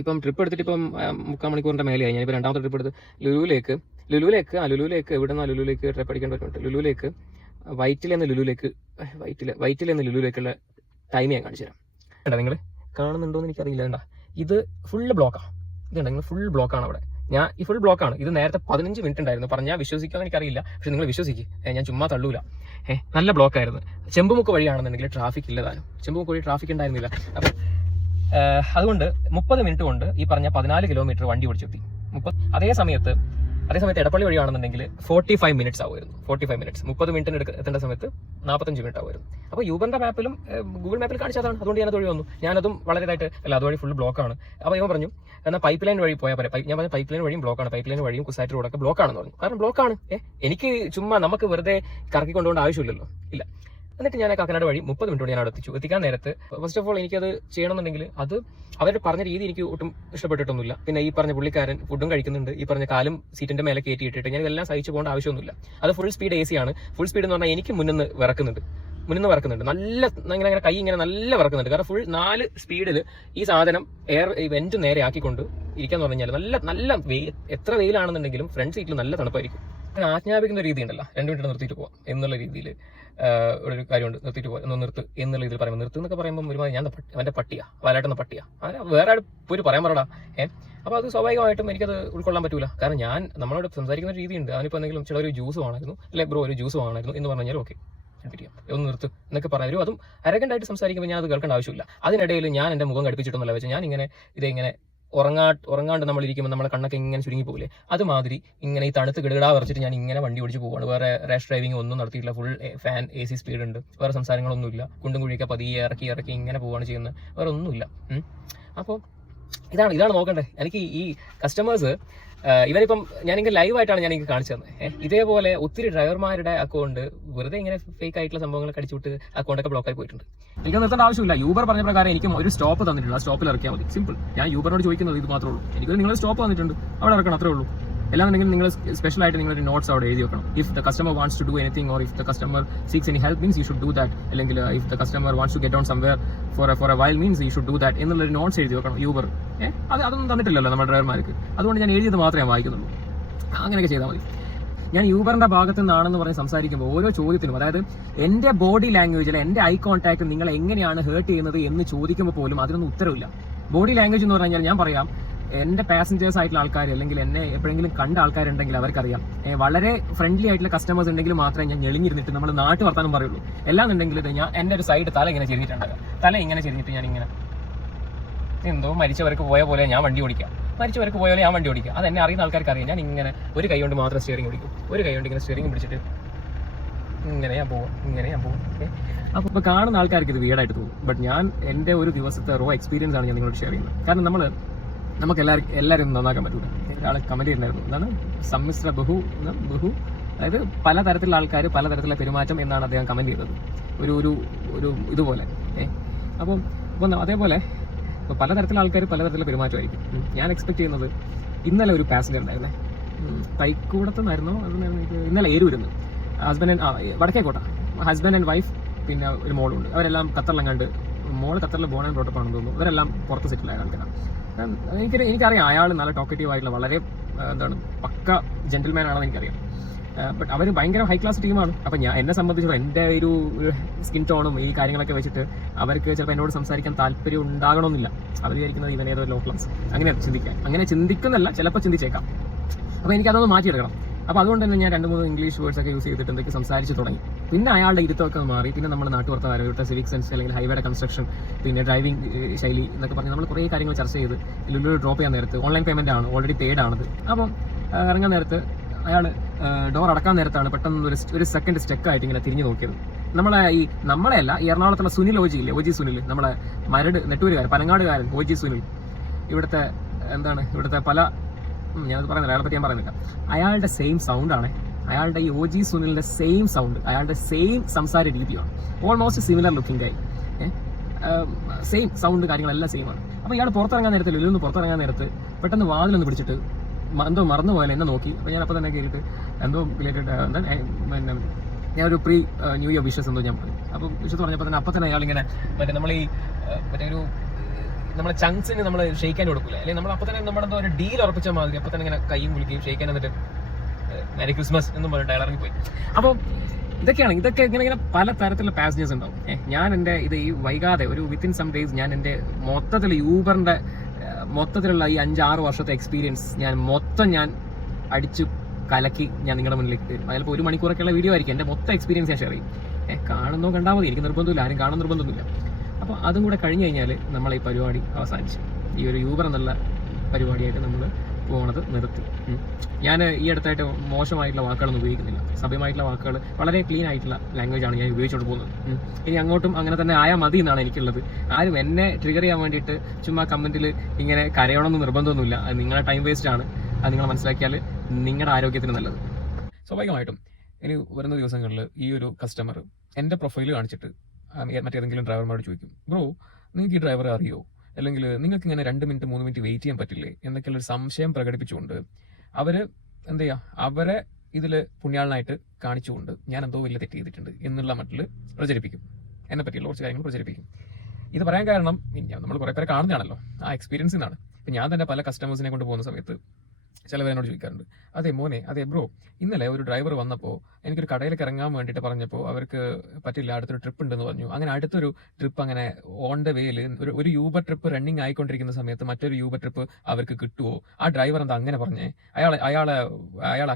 ഇപ്പം ട്രിപ്പ് എടുത്തിട്ട് ഇപ്പം 3/4 മണിക്കൂറിൻ്റെ മേലെയായി. ഞാനിപ്പോൾ രണ്ടാമത്തെ ട്രിപ്പ് എടുത്ത് ലുലുവിലേക്ക് ഇവിടെ നിന്ന് ലുലുവിലേക്ക് ട്രിപ്പ് അടിക്കാൻ പറ്റുന്നുണ്ട്. ലുലുവിലേക്ക് വൈറ്റിലെന്ന് ലുലുവിലേക്കുള്ള ടൈം ഞാൻ കാണിച്ചു തരാം. കേട്ടോ, നിങ്ങൾ കാണുന്നുണ്ടോ എന്ന് എനിക്കറിയില്ല. കേട്ടോ, ഇത് ഫുള്ള് ബ്ലോക്കാണ്. ഇതുണ്ടെങ്കിൽ ഫുൾ ബ്ലോക്കാണ് അവിടെ. ഈ ഫുൾ ബ്ലോക്കാണ്. ഇത് നേരത്തെ 15 മിനിറ്റ് ഉണ്ടായിരുന്നു. പറഞ്ഞാൽ വിശ്വസിക്കാമെന്ന് എനിക്കറിയില്ല, പക്ഷെ നിങ്ങൾ വിശ്വസിക്കുക, ഞാൻ ചുമ്മാ തള്ളൂല. നല്ല ബ്ലോക്കായിരുന്നു. ചെമ്പുമുക്ക് വഴിയാണെന്നുണ്ടെങ്കിൽ ട്രാഫിക് ഇല്ലതാനും, ചെമ്പുമുക്ക് വഴി ട്രാഫിക് ഉണ്ടായിരുന്നില്ല. അപ്പം അതുകൊണ്ട് 30 മിനിറ്റ് കൊണ്ട് ഈ പറഞ്ഞ 14 കിലോമീറ്റർ വണ്ടി ഓടിച്ചെത്തി. അതേ സമയത്ത് എടപ്പള്ളി വഴിയാണെന്നുണ്ടെങ്കിൽ 45 മിനിറ്റ്സ് ആവുമായിരുന്നു. 45 മിനിറ്റ്സ് 30 മിനിറ്റിന് എത്തേണ്ട സമയത്ത് 45 മിനിറ്റ് ആവുമായിരുന്നു. അപ്പോൾ യൂബറിന്റെ മാപ്പിലും ഗൂഗിൾ മാപ്പിൽ കാണിച്ചതാണ്. അതുകൊണ്ട് ഞാനത് വഴി വന്നു. ഞാനതും വളരെ ഇതായിട്ട് അതുവഴി ഫുൾ ബ്ലോക്കാണ്. അപ്പോൾ ഇവൻ പറഞ്ഞു എന്നാൽ പൈപ്പ് ലൈൻ വഴി പോയാൽ പറയാം. ഞാൻ പറഞ്ഞ പൈപ്പ് ലൈൻ വഴിയും ബ്ലോക്കാണ്, പൈപ്പ് ലൈൻ വഴിയും കുസാറ്റ് റോഡൊക്കെ ബ്ലോക്കാണെന്ന് പറഞ്ഞു. കാരണം ബ്ലോക്കാണ്. എനിക്ക് ചുമ്മാ നമുക്ക് വെറുതെ കറക്കി കൊണ്ടുപോകേണ്ട ആവശ്യമില്ലല്ലോ, ഇല്ല. എന്നിട്ട് ഞാൻ കാക്കനാട് വഴി 30 മിനിറ്റ് കൊണ്ട് ഞാൻ അവിടെ എത്തിക്കാൻ നേരത്ത് ഫസ്റ്റ് ഓഫ് ഓൾ എനിക്കത് ചെയ്യണമെന്നുണ്ടെങ്കിൽ അത് അവർ പറഞ്ഞ രീതി എനിക്ക് ഒട്ടും ഇഷ്ടപ്പെട്ടിട്ടൊന്നുമില്ല. പിന്നെ ഈ പറഞ്ഞ പുള്ളിക്കാരൻ ഫുഡും കഴിക്കുന്നുണ്ട്, ഈ പറഞ്ഞ കാലും സീറ്റിന്റെ മേലെ കയറ്റിയിട്ടിട്ട് ഞാൻ ഇതെല്ലാം സഹിച്ചു പോകേണ്ട ആവശ്യമൊന്നുമില്ല. അത് ഫുൾ സ്പീഡ് AC ആണ്. ഫുൾ സ്പീഡ് എന്ന് പറഞ്ഞാൽ എനിക്ക് മുന്നിൽ നിന്ന് വിറക്കുന്നുണ്ട്, നല്ല ഇങ്ങനെ കൈ ഇങ്ങനെ നല്ല വിറക്കുന്നുണ്ട്. കാരണം ഫുൾ 4 സ്പീഡിൽ ഈ സാധനം വെന്റ് നേരെ ആക്കിക്കൊണ്ട് ഇരിക്കാന്ന് പറഞ്ഞാൽ നല്ല എത്ര വെയിലാണെന്നുണ്ടെങ്കിലും ഫ്രണ്ട് സീറ്റിൽ നല്ല തണുപ്പായിരിക്കും. അങ്ങനെ ആജ്ഞാപിക്കുന്ന രീതി ഉണ്ടല്ലോ, 2 മിനിറ്റ് നിർത്തിയിട്ട് പോവാം എന്നുള്ള രീതിയിൽ ഒരു കാര്യമുണ്ട്. നിർത്തിയിട്ട് പോകാം നിർത്ത് എന്നുള്ള രീതിയിൽ പറയുമ്പോൾ നിർത്ത് എന്നൊക്കെ പറയുമ്പോൾ ഒരുമാതിരി ഞാൻ അവൻ്റെ പട്ടിയാ, വലാട്ടുന്ന പട്ടിയാ, അങ്ങനെ വേറെ പോയി പറയാൻ പറടാ. അപ്പോൾ അത് സ്വാഭാവികമായിട്ടും എനിക്കത് ഉൾക്കൊള്ളാൻ പറ്റൂല. കാരണം നമ്മളോട് സംസാരിക്കുന്ന രീതിയുണ്ട്. അവനിപ്പോൾ എന്തെങ്കിലും ചില ഒരു ജ്യൂസ് വേണമായിരുന്നു, അല്ലെ ബ്രോ ഒരു ജ്യൂസ് വേണമായിരുന്നു എന്ന് പറഞ്ഞു കഴിഞ്ഞാൽ ഓക്കെ ഒന്ന് നിർത്ത് എന്നൊക്കെ പറയാം. അതും അരകണ്ടായിട്ട് സംസാരിക്കുമ്പോൾ ഞാൻ അത് കേൾക്കേണ്ട ആവശ്യമില്ല. അതിനിടയിൽ ഞാൻ എൻ്റെ മുഖം ഘടിപ്പിച്ചിട്ടൊന്നുമല്ല വെച്ചാൽ ഞാൻ ഇങ്ങനെ ഉറങ്ങാണ്ട് നമ്മളിരിക്കുമ്പോൾ നമ്മളെ കണ്ണൊക്കെ ഇങ്ങനെ ചുരുങ്ങി പോകില്ലേ, അതുമാതിരി ഇങ്ങനെ ഈ തണുത്ത് കിടുകിടാ വരച്ചിട്ട് ഞാൻ ഇങ്ങനെ വണ്ടി ഓടിച്ച് പോവാണ്. വേറെ റാഷ് ഡ്രൈവിംഗ് ഒന്നും നടത്തിയില്ല. ഫുൾ ഫാൻ AC സ്പീഡ് ഉണ്ട്. വേറെ സംസാരങ്ങളൊന്നുമില്ല. കുണ്ടും കുഴിയൊക്കെ പതിയെ ഇറക്കി ഇങ്ങനെ പോവുകയാണ് ചെയ്യുന്നത്. വേറെ ഒന്നുമില്ല. അപ്പോൾ ഇതാണ് നോക്കണ്ടേ. എനിക്ക് ഈ കസ്റ്റമേഴ്സ് ഇവരിപ്പം ഞാനിങ്ങനെ ലൈവായിട്ടാണ് ഞാൻ കാണിച്ചു തന്നത്. ഇതേപോലെ ഒത്തിരി ഡ്രൈവർമാരുടെ അക്കൗണ്ട് വെറുതെ ഇങ്ങനെ ഫേക്ക് ആയിട്ടുള്ള സംഭവങ്ങളൊക്കെ അടിച്ചുവിട്ട് അക്കൗണ്ടൊക്കെ ബ്ലോക്കായി പോയിട്ടുണ്ട്. എനിക്ക് നിർത്തേണ്ട ആവശ്യമില്ല. യൂബർ പറഞ്ഞ പ്രകാരം എനിക്ക് ഒരു സ്റ്റോപ്പ് തന്നിട്ടുണ്ട്. ആ സ്റ്റോപ്പിൽ ഇറക്കിയാൽ മതി. സിമ്പിൾ. ഞാൻ യൂബറിനോട് ചോദിക്കുന്നത് ഇത് മാത്രമേ ഉള്ളൂ. എനിക്കൊരു നിങ്ങൾ സ്റ്റോപ്പ് തന്നിട്ടുണ്ട്, അവിടെ ഇറക്കണം, അത്രേ ഉള്ളൂ. എല്ലാന്നുണ്ടെങ്കിൽ നിങ്ങൾ സ്പെഷ്യൽ ആയിട്ട് നിങ്ങളുടെ നോട്ട്സ് അവിടെ എഴുതി വെക്കണം. If the customer wants to do anything or if the customer seeks any help means you should do that. അല്ലെങ്കിൽ if the customer wants to get on somewhere for a while means you should do that എന്നുള്ളൊരു notes എഴുതി വെക്കണം Uber. അതൊന്നും തന്നിട്ടില്ലല്ലോ നമ്മുടെ ഡ്രൈവർമാർക്ക്. അതുകൊണ്ട് ഞാൻ എഴുതിയത് മാത്രമേ ഞാൻ വായിക്കുന്നുള്ളൂ. അങ്ങനെയൊക്കെ ചെയ്താൽ മതി. ഞാൻ യൂബറിന്റെ ഭാഗത്ത് നിന്നാണെന്ന് പറഞ്ഞ് സംസാരിക്കുമ്പോൾ ഓരോ ചോദ്യത്തിനും, അതായത് എൻ്റെ ബോഡി ലാംഗ്വേജിൽ എൻ്റെ ഐ കോൺടാക്ട് നിങ്ങളെ എങ്ങനെയാണ് ഹേർട്ട് ചെയ്യുന്നത് എന്ന് ചോദിക്കുമ്പോൾ പോലും അതിനൊന്നും ഉത്തരവില്ല. ബോഡി ലാംഗ്വേജ് എന്ന് പറഞ്ഞാൽ ഞാൻ പറയാം, എൻ്റെ പാസഞ്ചേഴ്സ് ആയിട്ടുള്ള ആൾക്കാർ അല്ലെങ്കിൽ എന്നെ എപ്പോഴെങ്കിലും കണ്ട ആൾക്കാരുണ്ടെങ്കിൽ അവർക്കറിയാം. വളരെ ഫ്രണ്ട്ലി ആയിട്ടുള്ള കസ്റ്റമേഴ്സ് ഉണ്ടെങ്കിൽ മാത്രമേ ഞാൻ ഞെളിഞ്ഞിരുന്നിട്ട് നമ്മൾ നാട്ടിൽ വർത്താനം പറയുള്ളൂ. എല്ലാന്നുണ്ടെങ്കിൽ ഞാൻ എൻ്റെ ഒരു സൈഡ് തല ഇങ്ങനെ ചെരിഞ്ഞിട്ടുണ്ടാകും. തല ഇങ്ങനെ ചെരിഞ്ഞിട്ട് ഞാനിങ്ങനെ എന്തോ മരിച്ചവർക്ക് പോയ പോലെ ഞാൻ വണ്ടി ഓടിക്കാം. അത് എന്നെ അറിയുന്ന ആൾക്കാർക്ക് അറിയാം. ഞാൻ ഇങ്ങനെ ഒരു കൈ കൊണ്ട് മാത്രം സ്റ്റിയറിംഗ് പിടിക്കും. ഒരു കൈ കൊണ്ട് ഇങ്ങനെ സ്റ്റിയറിംഗ് പിടിച്ചിട്ട് ഇങ്ങനെ ഞാൻ പോകും. അപ്പോൾ ഇപ്പോൾ കാണുന്ന ആൾക്കാർക്ക് ഇത് വീടായിട്ട് തോന്നും. ബട്ട് ഞാൻ എൻ്റെ ഒരു ദിവസത്തെ റോ എക്സ്പീരിയൻസ് ആണ് ഞാൻ നിങ്ങളോട് ഷെയർ ചെയ്യുന്നത്. കാരണം നമുക്ക് എല്ലാവരും നന്നാക്കാൻ പറ്റൂല. ഒരാൾ കമൻറ്റ് ചെയ്യുന്നുണ്ടായിരുന്നു, എന്താണ് സമ്മിശ്ര ബഹു, അതായത് പലതരത്തിലുള്ള ആൾക്കാർ പലതരത്തിലുള്ള പെരുമാറ്റം എന്നാണ് അദ്ദേഹം കമൻറ്റ് ചെയ്തത്. ഒരു ഇതുപോലെ. അപ്പോൾ അതേപോലെ പലതരത്തിലുള്ള ആൾക്കാർ പലതരത്തിലുള്ള പെരുമാറ്റമായിരിക്കും. ഞാൻ എക്സ്പെക്ട് ചെയ്യുന്നത്, ഇന്നലെ ഒരു പാസഞ്ചർ ഉണ്ടായിരുന്നേ, തൈക്കൂടത്തുനിന്നായിരുന്നു, ഇന്നലെ ഏരൂരുന്ന് വടക്കേക്കോട്ട, ഹസ്ബൻഡ് ആൻഡ് വൈഫ്, പിന്നെ ഒരു മോളുണ്ട്. അവരെല്ലാം ഖത്തറിലെങ്ങാണ്ട്, മോള് ഖത്തറിൽ ബോൺ ആൻഡ് ബ്രോട്ടപ്പ് ആണെന്ന് തോന്നുന്നു. അവരെല്ലാം പുറത്ത് സെറ്റിലായ ആൾക്കാരാണ്. എനിക്കറിയാം അയാൾ നല്ല ടോക്കറ്റീവ് ആയിട്ടുള്ള വളരെ പക്ക ജെന്റിൽമാൻ ആണെന്ന് എനിക്കറിയാം. ബട്ട് അവർ ഭയങ്കര ഹൈ ക്ലാസ് ടീമാണ്. അപ്പം എന്നെ സംബന്ധിച്ചിടത്തോളം എൻ്റെ ഒരു സ്കിൻ ടോണും ഈ കാര്യങ്ങളൊക്കെ വെച്ചിട്ട് അവർക്ക് ചിലപ്പോൾ എന്നോട് സംസാരിക്കാൻ താല്പര്യം ഉണ്ടാകണമെന്നില്ല. അവർ വിചാരിക്കുന്നത് ഇവനേതോ ലോ ക്ലാസ്, അങ്ങനെ ചിന്തിക്കുന്നല്ല, ചിലപ്പോൾ ചിന്തിച്ചേക്കാം. അപ്പോൾ എനിക്കതൊന്ന് മാറ്റിയെടുക്കണം. അപ്പോൾ അതുകൊണ്ട് തന്നെ ഞാൻ 2-3 ഇംഗ്ലീഷ് വേർഡ്സ് ഒക്കെ യൂസ് ചെയ്തിട്ട് എന്തൊക്കെ സംസാരിച്ച് തുടങ്ങി. പിന്നെ അയാളുടെ ഇരുത്തമൊക്കെ മാറി. പിന്നെ നമ്മൾ നാട്ടുവർത്തമാരും ഇവിടുത്തെ സിവിക് സെൻസ് അല്ലെങ്കിൽ ഹൈവേയുടെ കൺസ്ട്രക്ഷൻ, പിന്നെ ഡ്രൈവിംഗ് ശൈലി എന്നൊക്കെ പറഞ്ഞ് നമ്മൾ കുറേ കാര്യങ്ങൾ ചർച്ച ചെയ്ത് ലുലു ഡ്രോപ്പ് ചെയ്യാൻ നേരത്ത് ഓൺലൈൻ പേയ്മെൻ്റ് ആണ്, ഓൾറെഡി പെയ്ഡ് ആണത്. അപ്പം ഇറങ്ങാൻ നേരത്ത് അയാൾ ഡോർ അടക്കാൻ നേരത്താണ് പെട്ടെന്ന് ഒരു സെക്കൻഡ് സ്റ്റെക്കായിട്ട് ഇങ്ങനെ തിരിഞ്ഞു നോക്കിയത്. നമ്മളെയല്ല, ഈ എറണാകുളത്തുള്ള സുനിൽ OG ഇല്ലേ, OG സുനിൽ, നമ്മളെ മരട് നെട്ടൂരുകാരൻ, പനങ്ങാടുകാരൻ OG സുനിൽ, ഇവിടുത്തെ പല ഞാനത് പറയുന്നില്ല, അയാളെ പറ്റി ഞാൻ പറയുന്നില്ല. അയാളുടെ സെയിം സൗണ്ടാണ്, അയാളുടെ ഈ OG സുനിലിൻ്റെ സെയിം സൗണ്ട്, അയാളുടെ സെയിം സംസാര രീതിയാണ്. ഓൾമോസ്റ്റ് സിമിലർ ലുക്കിംഗ് ആയി, സെയിം സൗണ്ട്, കാര്യങ്ങളെല്ലാം സെയിമാണ്. അപ്പോൾ ഇയാൾ പുറത്തിറങ്ങാൻ നേരത്ത്, ലുലുന്ന് പുറത്തിറങ്ങാൻ നേരത്ത് പെട്ടെന്ന് വാതിലൊന്ന് പിടിച്ചിട്ട് എന്തോ മറന്നു പോയാലും എന്നെ നോക്കി. അപ്പോൾ ഞാൻ അപ്പോൾ തന്നെ കയറിയിട്ട് എന്തോ റിലേറ്റഡ് പിന്നെ ഞാനൊരു പ്രീ ന്യൂ ഇയർ വിഷസ് എന്തോ ഞാൻ പറഞ്ഞു. അപ്പോൾ വിഷസ് പറഞ്ഞപ്പോൾ തന്നെ അപ്പം തന്നെ അയാളിങ്ങനെ നമ്മളെ ചങ്സിന് നമ്മൾ ഷെയ്ക്കാൻ കൊടുക്കില്ല, അല്ലെങ്കിൽ നമ്മൾ അപ്പം തന്നെ നമ്മുടെ എന്തോ ഒരു ഡീൽ ഉറപ്പിച്ച മാതിരി അപ്പം തന്നെ ഇങ്ങനെ കൈയും കുളിക്കുകയും ഷെയ്ക്കാൻ എന്നിട്ട് മേരി ക്രിസ്മസ് എന്നും പറഞ്ഞിട്ട് അയാൾ ഇറങ്ങിപ്പോയി. അപ്പോൾ ഇതൊക്കെ ഇങ്ങനെ പല തരത്തിലുള്ള പാസഞ്ചേഴ്സ് ഉണ്ടാവും. ഞാൻ എൻ്റെ ഈ വൈകാതെ ഒരു വിത്തിൻ സം ഡേയ്സ് ഞാൻ എൻ്റെ മൊത്തത്തിൽ യൂബറിൻ്റെ മൊത്തത്തിലുള്ള ഈ 5-6 വർഷത്തെ എക്സ്പീരിയൻസ് ഞാൻ അടിച്ചു കലക്കി ഞാൻ നിങ്ങളുടെ മുന്നിലേക്ക് തരും. അതിലിപ്പോൾ 1 മണിക്കൂറൊക്കെയുള്ള വീഡിയോ ആയിരിക്കും, എൻ്റെ മൊത്തം എക്സ്പീരിയൻസ് ഞാൻ ഷെയർ ചെയ്യും. കാണുന്നോ കണ്ടാൽ മതി, എനിക്ക് നിർബന്ധമില്ല, ആരും കാണുന്ന നിർബന്ധമൊന്നുമില്ല. അപ്പോൾ അതും കൂടെ കഴിഞ്ഞ് കഴിഞ്ഞാൽ നമ്മൾ ഈ പരിപാടി അവസാനിച്ചു. ഈ ഒരു യൂബർ എന്നുള്ള പരിപാടിയായിട്ട് നമ്മൾ പോണത് നിർത്തി. ഞാൻ ഈ അടുത്തായിട്ട് മോശമായിട്ടുള്ള വാക്കുകളൊന്നും ഉപയോഗിക്കുന്നില്ല. സഭ്യമായിട്ടുള്ള വാക്കുകൾ, വളരെ ക്ലീൻ ആയിട്ടുള്ള ലാംഗ്വേജാണ് ഞാൻ ഉപയോഗിച്ചുകൊണ്ട് പോകുന്നത്. ഇനി അങ്ങോട്ടും അങ്ങനെ തന്നെ ആയാൽ മതി എന്നാണ് എനിക്കുള്ളത്. ആരും എന്നെ ട്രിഗർ ചെയ്യാൻ വേണ്ടിയിട്ട് ചുമ്മാ കമൻറ്റിൽ ഇങ്ങനെ കരയണമെന്ന് നിർബന്ധമൊന്നുമില്ല. അത് നിങ്ങളുടെ ടൈം വേസ്റ്റ് ആണ്. അത് നിങ്ങൾ മനസ്സിലാക്കിയാൽ നിങ്ങളുടെ ആരോഗ്യത്തിന് നല്ലത്. സ്വാഭാവികമായിട്ടും ഇനി വരുന്ന ദിവസങ്ങളിൽ ഈ ഒരു കസ്റ്റമർ എൻ്റെ പ്രൊഫൈൽ കാണിച്ചിട്ട് മറ്റേതെങ്കിലും ഡ്രൈവർമാരോട് ചോദിക്കും, ബ്രോ നിങ്ങൾക്ക് ഈ ഡ്രൈവറെ അറിയോ, അല്ലെങ്കിൽ നിങ്ങൾക്ക് ഇങ്ങനെ 2 മിനിറ്റ് 3 മിനിറ്റ് വെയിറ്റ് ചെയ്യാൻ പറ്റില്ലേ എന്നൊക്കെയുള്ളൊരു സംശയം പ്രകടിപ്പിച്ചുകൊണ്ട് അവർ എന്ത് ചെയ്യുക, അവരെ ഇതിൽ പുണ്യാളനായിട്ട് കാണിച്ചുകൊണ്ട് ഞാൻ എന്തോ വലിയ തെറ്റ് ചെയ്തിട്ടുണ്ട് എന്നുള്ള മട്ടിൽ പ്രചരിപ്പിക്കും. എന്നെ പറ്റിയുള്ള കുറച്ച് കാര്യങ്ങൾ പ്രചരിപ്പിക്കും. ഇത് പറയാൻ കാരണം നമ്മൾ കുറേ പേരെ കാണുന്നതാണല്ലോ, ആ എക്സ്പീരിയൻസിൽ നിന്നാണ്. ഇപ്പം ഞാൻ തന്നെ പല കസ്റ്റമേഴ്സിനെ കൊണ്ട് പോകുന്ന സമയത്ത് ചിലവരെന്നോട് ചോദിക്കാറുണ്ട്, അതെ മോനെ, അതെ ബ്രോ, ഇന്നലെ ഒരു ഡ്രൈവർ വന്നപ്പോൾ എനിക്കൊരു കടയിലേക്ക് ഇറങ്ങാൻ വേണ്ടിയിട്ട് പറഞ്ഞപ്പോൾ അവർക്ക് പറ്റില്ല, അടുത്തൊരു ട്രിപ്പ് ഉണ്ടെന്ന് പറഞ്ഞു. അങ്ങനെ അടുത്തൊരു ട്രിപ്പ് അങ്ങനെ ഓൺ ദ വേയിൽ ഒരു യൂബർ ട്രിപ്പ് റണ്ണിങ് ആയിക്കൊണ്ടിരിക്കുന്ന സമയത്ത് മറ്റൊരു യൂബർ ട്രിപ്പ് അവർക്ക് കിട്ടുമോ, ആ ഡ്രൈവർ എന്താ അങ്ങനെ പറഞ്ഞേ, അയാൾ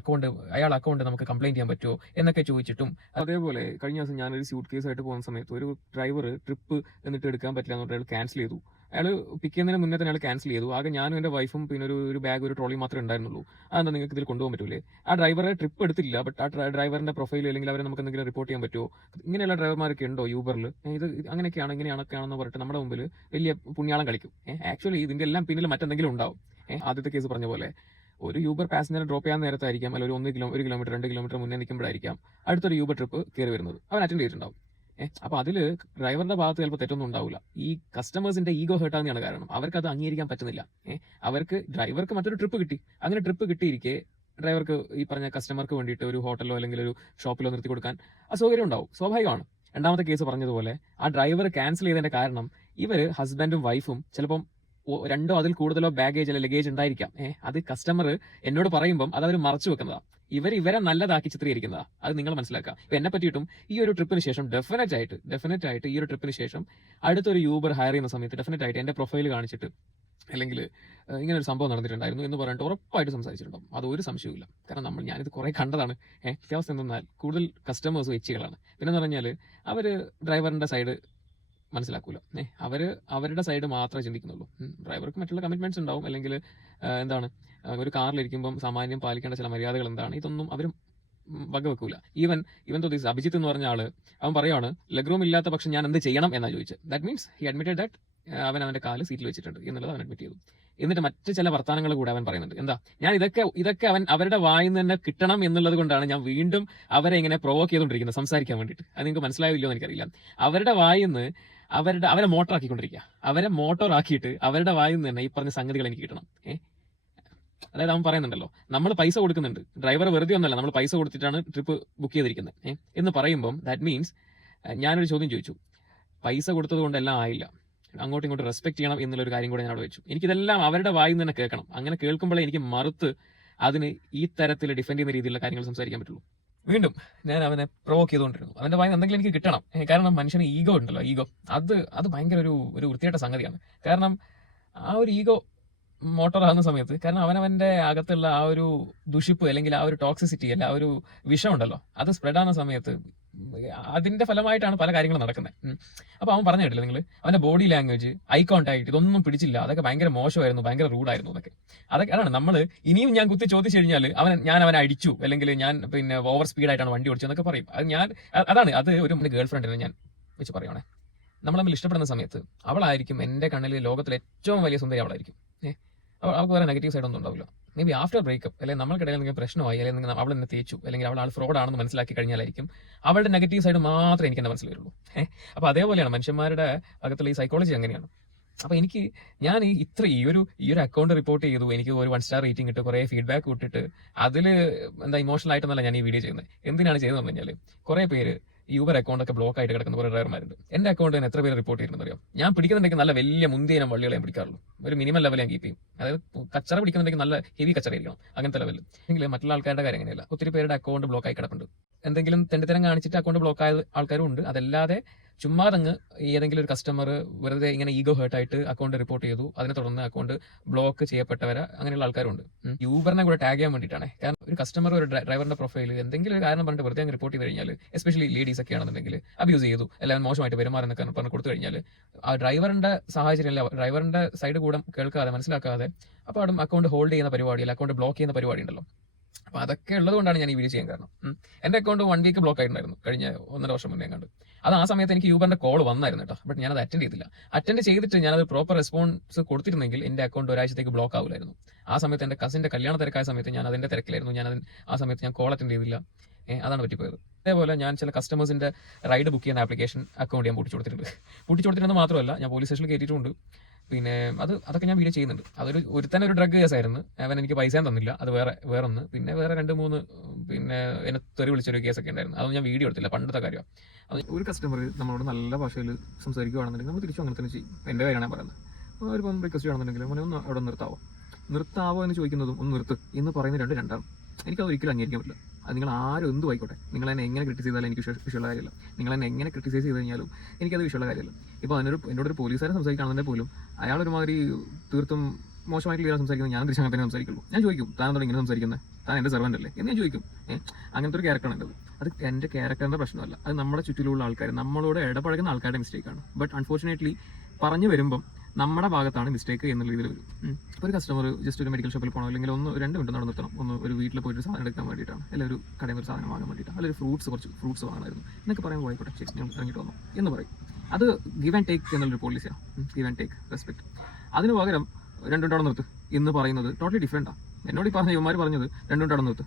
അക്കൗണ്ട് നമുക്ക് കംപ്ലൈൻറ്റ് ചെയ്യാൻ പറ്റുമോ എന്നൊക്കെ ചോദിച്ചിട്ടും. അതേപോലെ കഴിഞ്ഞ ദിവസം ഞാനൊരു സ്യൂട്ട് കേസായിട്ട് പോകുന്ന സമയത്ത് ഒരു ഡ്രൈവർ ട്രിപ്പ് എന്നിട്ട് എടുക്കാൻ പറ്റില്ല എന്ന് പറഞ്ഞാൽ ക്യാൻസൽ ചെയ്തു. അയാൾ പിക്ക് ചെയ്യുന്നതിന് മുന്നേ തന്നെ അയാൾ ക്യാൻസൽ ചെയ്തു. ആകെ ഞാനും എൻ്റെ വൈഫും പിന്നെ ഒരു ബാഗ്, ഒരു ട്രോളി മാത്രമേ ഉണ്ടായിരുന്നുള്ളൂ. അതെന്താ നിങ്ങൾക്ക് ഇതിൽ കൊണ്ടുപോകാൻ പറ്റൂലേ? ആ ഡ്രൈവറെ ട്രിപ്പ് എടുത്തില്ല, ബട്ട് ആ ഡ്രൈവറിന്റെ പ്രൊഫൈൽ അല്ലെങ്കിൽ അവരെ നമുക്ക് എന്തെങ്കിലും റിപ്പോർട്ട് ചെയ്യാൻ പറ്റുമോ? ഇങ്ങനെയുള്ള ഡ്രൈവർമാരൊക്കെ ഉണ്ടോ യൂബറിൽ? ഇത് അങ്ങനെയൊക്കെയാണ് ഇങ്ങനെയാണെന്ന് പറഞ്ഞിട്ട് നമ്മുടെ മുമ്പിൽ വലിയ പുണ്യാളം കളിക്കും. ആക്ച്വലി ഇതിന്റെ എല്ലാം പിന്നിൽ മറ്റെന്തെങ്കിലും ഉണ്ടാവും. ആദ്യത്തെ കേസ് പറഞ്ഞ പോലെ ഒരു യൂബർ പാസഞ്ചറെ ഡ്രോപ്പ് ചെയ്യാൻ നേരത്തായിരിക്കാം, അല്ലെങ്കിൽ 1 കിലോമീറ്റർ 2 കിലോമീറ്റർ മുന്നേ നിൽക്കുമ്പോഴായിരിക്കാം അടുത്തൊരു യൂബർ ട്രിപ്പ് കയറി വരുന്നത്. അവൻ അറ്റൻഡ് ചെയ്തിട്ടുണ്ടാവും. അപ്പൊ അതിൽ ഡ്രൈവറിന്റെ ഭാഗത്ത് ചിലപ്പോൾ തെറ്റൊന്നും ഉണ്ടാവില്ല. ഈ കസ്റ്റമേഴ്സിന്റെ ഈഗോ ഹേർട്ടാകുന്നതാണ് കാരണം. അവർക്ക് അത് അംഗീകരിക്കാൻ പറ്റുന്നില്ല. ഡ്രൈവർക്ക് മറ്റൊരു ട്രിപ്പ് കിട്ടി. അങ്ങനെ ട്രിപ്പ് കിട്ടിയിരിക്കെ ഡ്രൈവർക്ക് ഈ പറഞ്ഞ കസ്റ്റമർക്ക് വേണ്ടിയിട്ട് ഒരു ഹോട്ടലോ അല്ലെങ്കിൽ ഒരു ഷോപ്പിലോ നിർത്തി കൊടുക്കാൻ അസൗകര്യം ഉണ്ടാവും, സ്വാഭാവികമാണ്. രണ്ടാമത്തെ കേസ് പറഞ്ഞതുപോലെ ആ ഡ്രൈവർ ക്യാൻസൽ ചെയ്തതിന്റെ കാരണം ഇവര് ഹസ്ബൻഡും വൈഫും ചിലപ്പം 2 അതിൽ കൂടുതലോ ബാഗേജ് അല്ലെങ്കിൽ ലഗേജ് ഉണ്ടായിരിക്കാം. അത് കസ്റ്റമർ എന്നോട് പറയുമ്പം അത് അവർ മറച്ചു വെക്കുന്നതാണ്. ഇവരെ നല്ലതാക്കി ചിത്രീകരിക്കുന്നതാണ്. അത് നിങ്ങൾ മനസ്സിലാക്കുക. ഇപ്പൊ എന്നെ പറ്റിയിട്ടും ഈ ഒരു ട്രിപ്പിന് ശേഷം ഡെഫിനറ്റ് ആയിട്ട് ഈ ഒരു ട്രിപ്പിന് ശേഷം അടുത്തൊരു യൂബർ ഹയർ ചെയ്യുന്ന സമയത്ത് ഡെഫിനറ്റ് ആയിട്ട് എന്റെ പ്രൊഫൈൽ കാണിച്ചിട്ട് അല്ലെങ്കിൽ ഇങ്ങനെ ഒരു സംഭവം നടന്നിട്ടുണ്ടായിരുന്നു എന്ന് പറഞ്ഞിട്ട് ഉറപ്പായിട്ട് സംസാരിച്ചിട്ടുണ്ടാവും. അതൊരു സംശയമില്ല. കാരണം ഞാനിത് കുറെ കണ്ടതാണ്. വ്യത്യാസം എന്തെന്നാൽ കൂടുതൽ കസ്റ്റമേഴ്സ് വെച്ചുകളാണ്. പിന്നെന്ന് പറഞ്ഞാൽ അവർ ഡ്രൈവറിന്റെ സൈഡ് മനസ്സിലാക്കൂല. അവരുടെ സൈഡ് മാത്രമേ ചിന്തിക്കുന്നുള്ളൂ. ഡ്രൈവർക്ക് മറ്റുള്ള കമ്മിറ്റ്മെന്റ്സ് ഉണ്ടാവും, അല്ലെങ്കിൽ എന്താണ് ഒരു കാറിലിരിക്കുമ്പം സാമാന്യം പാലിക്കേണ്ട ചില മര്യാദകൾ എന്താണ്, ഇതൊന്നും അവരും വകവെക്കൂല. ഈവൻ തോന്നി അഭിജിത്ത് എന്ന് പറഞ്ഞ ആള് അവൻ പറയാണ്, ലെഗ് റൂം ഇല്ലാത്ത പക്ഷം ഞാൻ എന്ത് ചെയ്യണം എന്നാ ചോദിച്ചത്. That means he admitted that അവന്റെ കാല് സീറ്റിൽ വെച്ചിട്ടുണ്ട് എന്നുള്ളത് അവൻ അഡ്മിറ്റ് ചെയ്തു. എന്നിട്ട് മറ്റു ചില വർത്തമാനങ്ങൾ കൂടെ അവൻ പറയുന്നുണ്ട്. എന്താ, ഞാൻ ഇതൊക്കെ അവരുടെ വായിൽ നിന്ന് തന്നെ കിട്ടണം എന്നുള്ളത് കൊണ്ടാണ് ഞാൻ വീണ്ടും അവരെ ഇങ്ങനെ പ്രൊവോക്ക് ചെയ്തുകൊണ്ടിരിക്കുന്നത് സംസാരിക്കാൻ വേണ്ടിയിട്ട്. അത് നിങ്ങൾക്ക് മനസ്സിലാവില്ലോ എന്ന് എനിക്കറിയില്ല. അവരുടെ വായിൽ നിന്ന് അവരെ മോട്ടറാക്കിക്കൊണ്ടിരിക്കുക. അവരെ മോട്ടോറാക്കിയിട്ട് അവരുടെ വായിൽ നിന്ന് തന്നെ ഈ പറഞ്ഞ സംഗതികൾ എനിക്ക് കിട്ടണം. അതായത് അവൻ പറയുന്നുണ്ടല്ലോ, നമ്മൾ പൈസ കൊടുക്കുന്നുണ്ട്, ഡ്രൈവർ വെറുതെ ഒന്നല്ല, നമ്മൾ പൈസ കൊടുത്തിട്ടാണ് ട്രിപ്പ് ബുക്ക് ചെയ്തിരിക്കുന്നത് എന്ന് പറയുമ്പം ദാറ്റ് മീൻസ് ഞാനൊരു ചോദ്യം ചോദിച്ചു, പൈസ കൊടുത്തത് കൊണ്ടെല്ലാം ആയില്ല, അങ്ങോട്ടും ഇങ്ങോട്ടും റെസ്പെക്ട് ചെയ്യണം എന്നുള്ളൊരു കാര്യം കൂടെ ഞാൻ അവിടെ വെച്ചു. എനിക്കിതെല്ലാം അവരുടെ വായിൽ നിന്ന് തന്നെ കേൾക്കണം. അങ്ങനെ കേൾക്കുമ്പോഴേ എനിക്ക് മറുത്ത് അതിന് ഈ തരത്തിൽ ഡിഫെൻഡ് ചെയ്യുന്ന രീതിയിലുള്ള കാര്യങ്ങൾ സംസാരിക്കാൻ പറ്റുള്ളൂ. വീണ്ടും ഞാൻ അവനെ പ്രൊവോക്ക് ചെയ്തുകൊണ്ടിരുന്നു. അവന്റെ വായിൽ എന്തെങ്കിലും എനിക്ക് കിട്ടണം. കാരണം മനുഷ്യന് ഈഗോ ഉണ്ടല്ലോ, ഈഗോ അത് ഭയങ്കര ഒരു വൃത്തിയായിട്ട സംഗതിയാണ്. കാരണം ആ ഒരു ഈഗോ മോട്ടോർ ആകുന്ന സമയത്ത്, കാരണം അവനവന്റെ അകത്തുള്ള ആ ഒരു ദുഷിപ്പ് അല്ലെങ്കിൽ ആ ഒരു ടോക്സിസിറ്റി അല്ല ആ ഒരു വിഷം ഉണ്ടല്ലോ, അത് സ്പ്രെഡ് ആകുന്ന സമയത്ത് അതിന്റെ ഫലമായിട്ടാണ് പല കാര്യങ്ങളും നടക്കുന്നത്. അപ്പൊ അവൻ പറഞ്ഞു കേട്ടില്ല നിങ്ങൾ, അവന്റെ ബോഡി ലാംഗ്വേജ്, ഐ കോൺടാക്ട്, ഇതൊന്നും പിടിച്ചില്ല, അതൊക്കെ ഭയങ്കര മോശമായിരുന്നു, ഭയങ്കര റൂഡായിരുന്നു എന്നൊക്കെ. അതൊക്കെ അതാണ് നമ്മൾ ഇനിയും ഞാൻ കുത്തി ചോദിച്ചു കഴിഞ്ഞാൽ ഞാൻ അവനെ അടിച്ചു അല്ലെങ്കിൽ ഞാൻ പിന്നെ ഓവർ സ്പീഡായിട്ടാണ് വണ്ടി ഓടിച്ചത് എന്നൊക്കെ പറയും. അതാണ് അത് ഒരു ഗേൾ ഫ്രണ്ടിനെ ഞാൻ വെച്ച് പറയുവാണേ, നമ്മൾ തമ്മിൽ ഇഷ്ടപ്പെടുന്ന സമയത്ത് അവളായിരിക്കും എൻ്റെ കണ്ണിൽ ലോകത്തിലെ ഏറ്റവും വലിയ സുന്ദരി അവളായിരിക്കും. അവൾക്ക് വേറെ നെഗറ്റീവ് സൈഡ് ഒന്നും ഉണ്ടാവില്ല. മേ ബി ആഫ്റ്റർ ബ്രേക്കപ്പ് അല്ലെങ്കിൽ നമ്മൾക്കിടയിൽ എന്തെങ്കിലും പ്രശ്നമായി അല്ലെങ്കിൽ അവൾ എന്നെ തേച്ചു അല്ലെങ്കിൽ അവൾ ഫ്രോഡ് ആണെന്ന് മനസ്സിലാക്കി കഴിഞ്ഞാലായിരിക്കും അവളുടെ നെഗറ്റീവ് സൈഡ് മാത്രമേ എനിക്ക് എൻ്റെ മനസ്സിൽ വരുള്ളൂ. അപ്പോൾ അതേപോലെയാണ് മനുഷ്യന്മാരുടെ അകത്തുള്ള ഈ സൈക്കോളജി അങ്ങനെയാണ്. അപ്പോൾ ഞാൻ ഈ ഒരു അക്കൗണ്ട് റിപ്പോർട്ട് ചെയ്തു, എനിക്ക് ഒരു 1 സ്റ്റാർ റേറ്റിംഗ് ഇട്ട് കുറേ ഫീഡ്ബാക്ക് വിട്ടിട്ട് അതിൽ ഇമോഷണൽ ആയിട്ടൊന്നല്ല ഞാൻ ഈ വീഡിയോ ചെയ്യുന്നത്. എന്തിനാണ് ചെയ്തതെന്ന് പറഞ്ഞാൽ, കുറേ പേര് യൂബർ അക്കൗണ്ട് ഒക്കെ ബ്ലോക്ക് ആയിട്ട് കിടക്കുന്ന കുറേ ഡ്രൈവർമാരുണ്ട്. എൻ്റെ അക്കൗണ്ട് തന്നെ എത്ര പേര് റിപ്പോർട്ട് ചെയ്യുന്നുണ്ടറിയോ? ഞാൻ പിടിക്കുന്നുണ്ടെങ്കിൽ നല്ല വലിയ മുന്തിയ വള്ളികളെ ഞാൻ പിടിക്കാറുള്ളൂ. ഒരു മിനിമം ലെവൽ ഞാൻ കീപ്പ് ചെയ്യും. അതായത് കച്ചറ പിടിക്കുന്നുണ്ടെങ്കിൽ നല്ല ഹെവി കച്ചറ ആയിരിക്കണം, അങ്ങനത്തെ ലെവലിൽ. എങ്കിൽ മറ്റുള്ള ആൾക്കാരുടെ കാര്യം അങ്ങനെയല്ല. ഒത്തിരി പേരുടെ അക്കൗണ്ട് ബ്ലോക്ക് ആയി കിടപ്പുണ്ട്. എന്തെങ്കിലും തെണ്ടിത്തരം കാണിച്ചിട്ട് അക്കൗണ്ട് ബ്ലോക്ക് ആയ ആൾക്കാരും ഉണ്ട്. അതല്ലാതെ ചുമ്മാതങ്ങ് ഏതെങ്കിലും ഒരു കസ്റ്റമർ വെറുതെ ഇങ്ങനെ ഈഗോ ഹേർട്ടായിട്ട് അക്കൗണ്ട് റിപ്പോർട്ട് ചെയ്തു, അതിനെ തുടർന്ന് അക്കൗണ്ട് ബ്ലോക്ക് ചെയ്യപ്പെട്ടവരെ അങ്ങനെയുള്ള ആൾക്കാരുണ്ട്. യൂബറിനെ കൂടെ ടാഗ് ചെയ്യാൻ വേണ്ടിയിട്ടാണ്. കാരണം ഒരു കസ്റ്റമർ ഒരു ഡ്രൈവറിന്റെ പ്രൊഫൈൽ എന്തെങ്കിലും ഒരു കാരണം പറഞ്ഞിട്ട് വെറുതെ അങ്ങ് റിപ്പോർട്ട് ചെയ്ത് കഴിഞ്ഞാൽ, എസ്പെഷ്യലി ലേഡീസ് ഒക്കെ ആണെന്നുണ്ടെങ്കിൽ അബ്യൂസ് ചെയ്തു അല്ലെങ്കിൽ മോശമായിട്ട് പെരുമാറുന്നൊക്കെ പറഞ്ഞ് കൊടുത്തു കഴിഞ്ഞാൽ, ആ ഡ്രൈവറിന്റെ സാഹചര്യം അല്ല, ഡ്രൈവറിന്റെ സൈഡ് കൂടെ കേൾക്കാതെ മനസ്സിലാക്കാതെ അപ്പോൾ അവിടെ അക്കൗണ്ട് ഹോൾഡ് ചെയ്യുന്ന പരിപാടി അല്ല അക്കൗണ്ട് ബ്ലോക്ക് ചെയ്യുന്ന പരിപാടി ഉണ്ടല്ലോ. അപ്പോൾ അതൊക്കെ ഉള്ളതുകൊണ്ടാണ് ഞാൻ ഈ വീഡിയോ ചെയ്യാൻ കാരണം. എൻ്റെ അക്കൗണ്ട് 1 വീക്ക് ബ്ലോക്ക് ആയിട്ടുണ്ടായിരുന്നു കഴിഞ്ഞ 1.5 വർഷം മുന്നേ കണ്ട്. അത് ആ സമയത്ത് എനിക്ക് യൂബറിന്റെ കോൾ വന്നായിരുന്നു കേട്ടോ. ബട്ട് ഞാനത് അറ്റൻഡ് ചെയ്തില്ല. അറ്റൻഡ് ചെയ്തിട്ട് ഞാനത് പ്രോപ്പർ റെസ്പോൺസ് കൊടുത്തിരുന്നെങ്കിൽ എൻ്റെ അക്കൗണ്ട് ഒരാഴ്ചത്തേക്ക് ബ്ലോക്ക് ആവില്ലായിരുന്നു. ആ സമയത്ത് എൻ്റെ കസിന്റെ കല്യാണ തിരക്കായ സമയത്ത് ഞാൻ അതിന്റെ തിരക്കിലായിരുന്നു. ആ സമയത്ത് ഞാൻ കോൾ അറ്റൻഡ് ചെയ്തില്ല. അതാണ് പറ്റിപ്പോയത്. അതേപോലെ ഞാൻ ചില കസ്റ്റമേഴ്സിന്റെ റൈഡ് ബുക്ക് ചെയ്യുന്ന ആപ്ലിക്കേഷൻ അക്കൗണ്ട് ഞാൻ പൊട്ടിച്ചു കൊടുത്തിട്ടുണ്ട് മാത്രമല്ല ഞാൻ പോലീസ് സ്റ്റേഷനിൽ കയറ്റിയിട്ടുണ്ട്. പിന്നെ അതൊക്കെ ഞാൻ വീഡിയോ ചെയ്യുന്നുണ്ട്. ഒരുത്തന്നെ ഒരു ഡ്രഗ് കേസായിരുന്നു. അവൻ എനിക്ക് പൈസ തന്നില്ല, അത് വേറൊന്ന്. പിന്നെ വേറെ 2-3 പിന്നെ എന്നെ തെറി വിളിച്ചൊരു കേസൊക്കെ ഉണ്ടായിരുന്നു. അതൊന്നും ഞാൻ വീഡിയോ എടുത്തില്ല, പണ്ടത്തെ കാര്യമാണ്. ഒരു കസ്റ്റമർ നമ്മളോട് നല്ല ഭാഷയിൽ സംസാരിക്കുകയാണെന്നുണ്ടെങ്കിൽ നമ്മൾ തിരിച്ചു അങ്ങനെ തന്നെ ചെയ്യും. എൻ്റെ കാര്യമാണ് ഞാൻ പറയുന്നത്. അവരിപ്പം റിക്വസ്റ്റ് ചെയ്യണമെന്നുണ്ടെങ്കിൽ ഒന്ന് അവിടെ നിർത്താവോ എന്ന് ചോദിക്കുന്നതും ഒന്ന് നിർത്ത് എന്ന് പറയുന്ന രണ്ടാണ്. എനിക്കത് ഒരിക്കലും അംഗീകരിക്കാൻ പറ്റില്ല. അത് നിങ്ങൾ ആരും എന്തും ആയിക്കോട്ടെ, നിങ്ങൾ എന്നെ എങ്ങനെ ക്രിട്ടിസൈസ് ചെയ്താലും എനിക്ക് വിഷയമുള്ള കാര്യമില്ല. നിങ്ങൾ എന്നെ എങ്ങനെ ക്രിട്ടിസൈസ് ചെയ്ത് കഴിഞ്ഞാലും എനിക്കത് വിഷയമുള്ള കാര്യമില്ല. ഇപ്പോൾ എന്നോടൊരു പോലീസുകാരൻ സംസാരിക്കുകയാണെന്നുണ്ടെങ്കിൽ പോലും അയാൾ ഒരുമാതിരി തീർത്തും മോശമായിട്ട് ക്ലിയർ സംസാരിക്കുന്നത് ഞാൻ തിരിച്ച് അങ്ങനെ തന്നെ സംസാരിക്കുള്ളൂ. ഞാൻ ചോദിക്കും, താനെന്താണ് ഇങ്ങനെ സംസാരിക്കുന്നത്, താൻ എൻ്റെ സെർവൻ്റ് അല്ലേ എന്ന് ഞാൻ ചോദിക്കും. അങ്ങനത്തെ ഒരു ക്യാരക്ടറാണ് എൻ്റെത്. അത് എൻ്റെ ക്യാരക്ടറിൻ്റെ പ്രശ്നമല്ല, അത് നമ്മുടെ ചുറ്റിലുള്ള ആൾക്കാർ, നമ്മളോട് ഇടപഴകുന്ന ആൾക്കാരുടെ മിസ്റ്റേക്കാണ്. ബട്ട് അൺഫോർച്ചുനേറ്റ്ലി പറഞ്ഞു വരുമ്പം നമ്മുടെ ഭാഗത്താണ് മിസ്റ്റേക്ക് എന്നുള്ള രീതിയിൽ വരും. ഇപ്പോൾ ഒരു കസ്റ്റമർ ജസ്റ്റ് ഒരു മെഡിക്കൽ ഷോപ്പിൽ പോകണം, അല്ലെങ്കിൽ 2 മിനിറ്റ് നടന്നു നിർത്തണം, ഒരു വീട്ടിൽ പോയിട്ട് ഒരു സാധനം എടുക്കാൻ വേണ്ടിയിട്ടാണ്, അല്ലെങ്കിൽ ഒരു കടയിൽ ഒരു സാധനം വാങ്ങാൻ വേണ്ടിയിട്ടാണ്, അല്ലെങ്കിൽ കുറച്ച് ഫ്രൂട്ട്സ് വാങ്ങണമായിരുന്നു എന്നൊക്കെ പറയുമ്പോൾ പോയിക്കോട്ടെ, ശരി ഞാൻ ഇറങ്ങിയിട്ട് വന്നു എന്ന് പറയും. അത് ഗിവ് ആൻഡ് ടേക്ക് എന്നുള്ളൊരു പോളിസിയാണ്. Give and take, respect. അതിന് പകരം 2 മിനിറ്റ് അവിടെ നിർത്ത് എന്ന് പറയുന്നത് ടോട്ടലി ഡിഫറെൻറ്റാണ്. എന്നോട് ഈ പറഞ്ഞ ഇവന്മാർ പറഞ്ഞത് 2 മിനിറ്റ് അവിടെ നിർത്ത്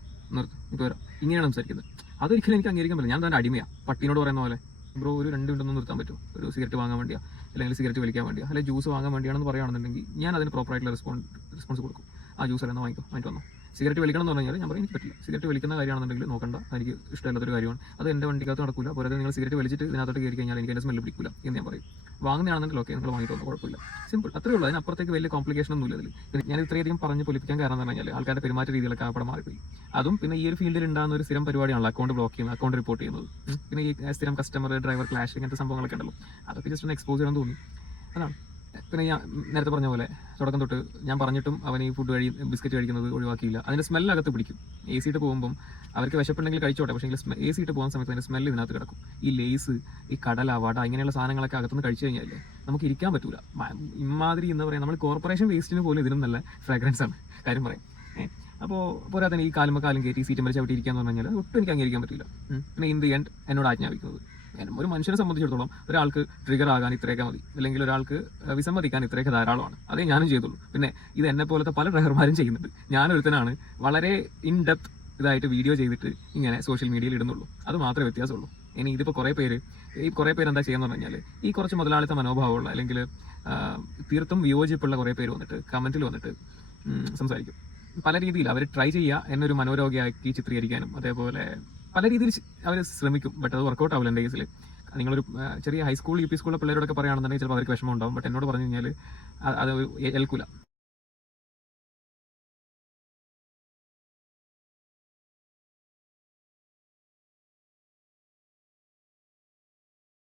ഇപ്പോൾ വരാം, ഇങ്ങനെയാണ് സംസാരിക്കുന്നത്. അതൊരിക്കലും എനിക്ക് അംഗീകരിക്കാൻ പറ്റില്ല. ഞാൻ തന്നെ അടിമയാണ്, പട്ടീനോട് പറയുന്ന പോലെ. ബ്രോ ഒരു 2 മിനിറ്റ് ഒന്നും നിർത്താൻ പറ്റുമോ? ഒരു സിഗരറ്റ് വാങ്ങാൻ വേണ്ടിയാ, അല്ലെങ്കിൽ സിഗരറ്റ് വലിക്കാൻ വേണ്ടിയാ, അല്ലെങ്കിൽ ജ്യൂസ് വാങ്ങാൻ വേണ്ടിയാണെന്ന് പറയുകയാണെന്നുണ്ടെങ്കിൽ ഞാൻ അതിന് പ്രോപ്പറായിട്ടുള്ള റെസ്പോൺസ് കൊടുക്കും. ആ ജ്യൂസ് അല്ലെന്ന് വാങ്ങിയിട്ട് വന്നോ. സിഗരറ്റ് വലിക്കണം എന്ന് പറഞ്ഞാൽ ഞാൻ പറയും എനിക്ക് പറ്റില്ല. സിഗരറ്റ് വലിക്കുന്ന കാര്യമാണെന്നുണ്ടെങ്കിൽ നോക്കണ്ട, എനിക്ക് ഇഷ്ടമില്ലാത്തൊരു കാര്യമാണ്, അത് എൻ്റെ വണ്ടിക്കകത്ത് നടക്കില്ല. പോരാതെ നിങ്ങൾ സിഗരറ്റ് വലിച്ചിട്ട് ഇതിനകത്തോട്ട് കയറി കഴിഞ്ഞാൽ എനിക്ക് എൻ്റെ സ്മെല്ല് പിടിക്കില്ല എന്ന് ഞാൻ പറയും. വാങ്ങുന്നതാണെന്നുണ്ടെങ്കിൽ ഓക്കെ, നിങ്ങൾ വാങ്ങിയിട്ട് വന്നു, കുഴപ്പമില്ല, സിമ്പിൾ, അത്രേ ഉള്ളൂ. അതിനപ്പുറത്തേക്ക് വലിയ കോംപ്ലിക്കേഷൻ ഒന്നും ഇല്ല. പിന്നെ ഞാൻ ഇത്രയധികം പറഞ്ഞ് പൊലിപ്പിക്കാൻ കാരണം എന്ന് പറഞ്ഞാൽ ആൾക്കാരുടെ പെരുമാറ്റ രീതിയിലൊക്കെ അവിടെ മാറിപ്പോയി. അതും പിന്നെ ഈ ഒരു ഫീൽഡിൽ ഉണ്ടാകുന്ന ഒരു സ്ഥിരം പരിപാടിയാണല്ലോ അക്കൗണ്ട് ബ്ലോക്ക് ചെയ്യുന്നത്, അക്കൗണ്ട് റിപ്പോർട്ട് ചെയ്യുന്നത്. പിന്നെ ഈ സ്ഥിരം കസ്റ്റമർ ഡ്രൈവർ ക്ലാഷ് ഇങ്ങനത്തെ സംഭവങ്ങളൊക്കെ ഉണ്ടല്ലോ, അതൊക്കെ ജസ്റ്റ് ഒന്ന് എക്സ്പോസ് ചെയ്യാൻ തോന്നി, അതാണ്. പിന്നെ ഞാൻ നേരത്തെ പറഞ്ഞ പോലെ തുടക്കം തൊട്ട് ഞാൻ പറഞ്ഞിട്ടും അവൻ ഈ ബിസ്ക്കറ്റ് കഴിക്കുന്നത് ഒഴിവാക്കിയില്ല. അതിൻ്റെ സ്മെല്ലകത്ത് പിടിക്കും. AC ഇട്ട് പോകുമ്പം അവർക്ക് വിശപ്പുണ്ടെങ്കിൽ കഴിച്ചോട്ടെ, പക്ഷേ AC ഇട്ട് പോകുന്ന സമയത്ത് അതിൻ്റെ സ്മെല്ല് ഇതിനകത്ത് കിടക്കും. ഈ ലേസ്, ഈ കടല, വട ഇങ്ങനെയുള്ള സാധനങ്ങളൊക്കെ അകത്തുനിന്ന് കഴിച്ചു കഴിഞ്ഞാൽ നമുക്ക് ഇരിക്കാൻ പറ്റൂല. ഇമാതിരി എന്താ പറയുക, നമ്മൾ കോർപ്പറേഷൻ വേസ്റ്റിന് പോലും ഇതിനും നല്ല ഫ്രാഗ്രൻസ് ആണ്, കാര്യം പറയാം. അപ്പോൾ പോരാ തന്നെ ഈ കാലും കയറ്റി സീറ്റും വരെ ചവിട്ടി ഇരിക്കാന്ന് പറഞ്ഞു കഴിഞ്ഞാൽ ഒട്ടും എനിക്ക് അംഗീകരിക്കാൻ പറ്റില്ല. പിന്നെ ഇൻ ദി എൻഡ് എന്നോട് ആജ്ഞാപിക്കുന്നത്, ഒരു മനുഷ്യനെ സംബന്ധിച്ചിടത്തോളം ഒരാൾക്ക് ട്രിഗർ ആകാൻ ഇത്രയൊക്കെ മതി, അല്ലെങ്കിൽ ഒരാൾക്ക് വിസമ്മതിക്കാൻ ഇത്രയൊക്കെ ധാരാളമാണ്. അതേ ഞാനും ചെയ്തുള്ളൂ. പിന്നെ ഇത് എന്നെ പോലത്തെ പല ഡ്രൈവർമാരും ചെയ്യുന്നുണ്ട്. ഞാനൊരുത്തനാണ് വളരെ ഇൻ ഡെപ്ത് ഇതായിട്ട് വീഡിയോ ചെയ്തിട്ട് ഇങ്ങനെ സോഷ്യൽ മീഡിയയിൽ ഇടുന്നുള്ളൂ. അത് മാത്രമേ വ്യത്യാസമുള്ളൂ. ഇനി ഇതിപ്പോൾ കുറേ പേര് എന്താ ചെയ്യുന്നത് പറഞ്ഞാൽ, ഈ കുറച്ച് മുതലാളിത്ത മനോഭാവമുള്ള അല്ലെങ്കിൽ തീർത്തും വിയോജിപ്പുള്ള കുറേ പേര് വന്നിട്ട് കമൻറ്റിൽ വന്നിട്ട് സംസാരിക്കും. പല രീതിയിൽ അവർ ട്രൈ ചെയ്യുക എന്നൊരു മനോരോഗിയാക്കി ചിത്രീകരിക്കാനും അതേപോലെ പല രീതിയിൽ അവർ ശ്രമിക്കും. ബട്ട് അത് വർക്കൗട്ട് ആവില്ല. എൻ്റെ കേസിൽ നിങ്ങളൊരു ചെറിയ ഹൈസ്കൂൾ UP സ്കൂളിലെ പിള്ളേരോടൊക്കെ പറയുകയാണെന്നുണ്ടെങ്കിൽ ചിലപ്പോൾ അവർക്ക് വിഷമം ഉണ്ടാവും. ബട്ട് എന്നോട് പറഞ്ഞു കഴിഞ്ഞാൽ അത് ഏൽക്കില്ല.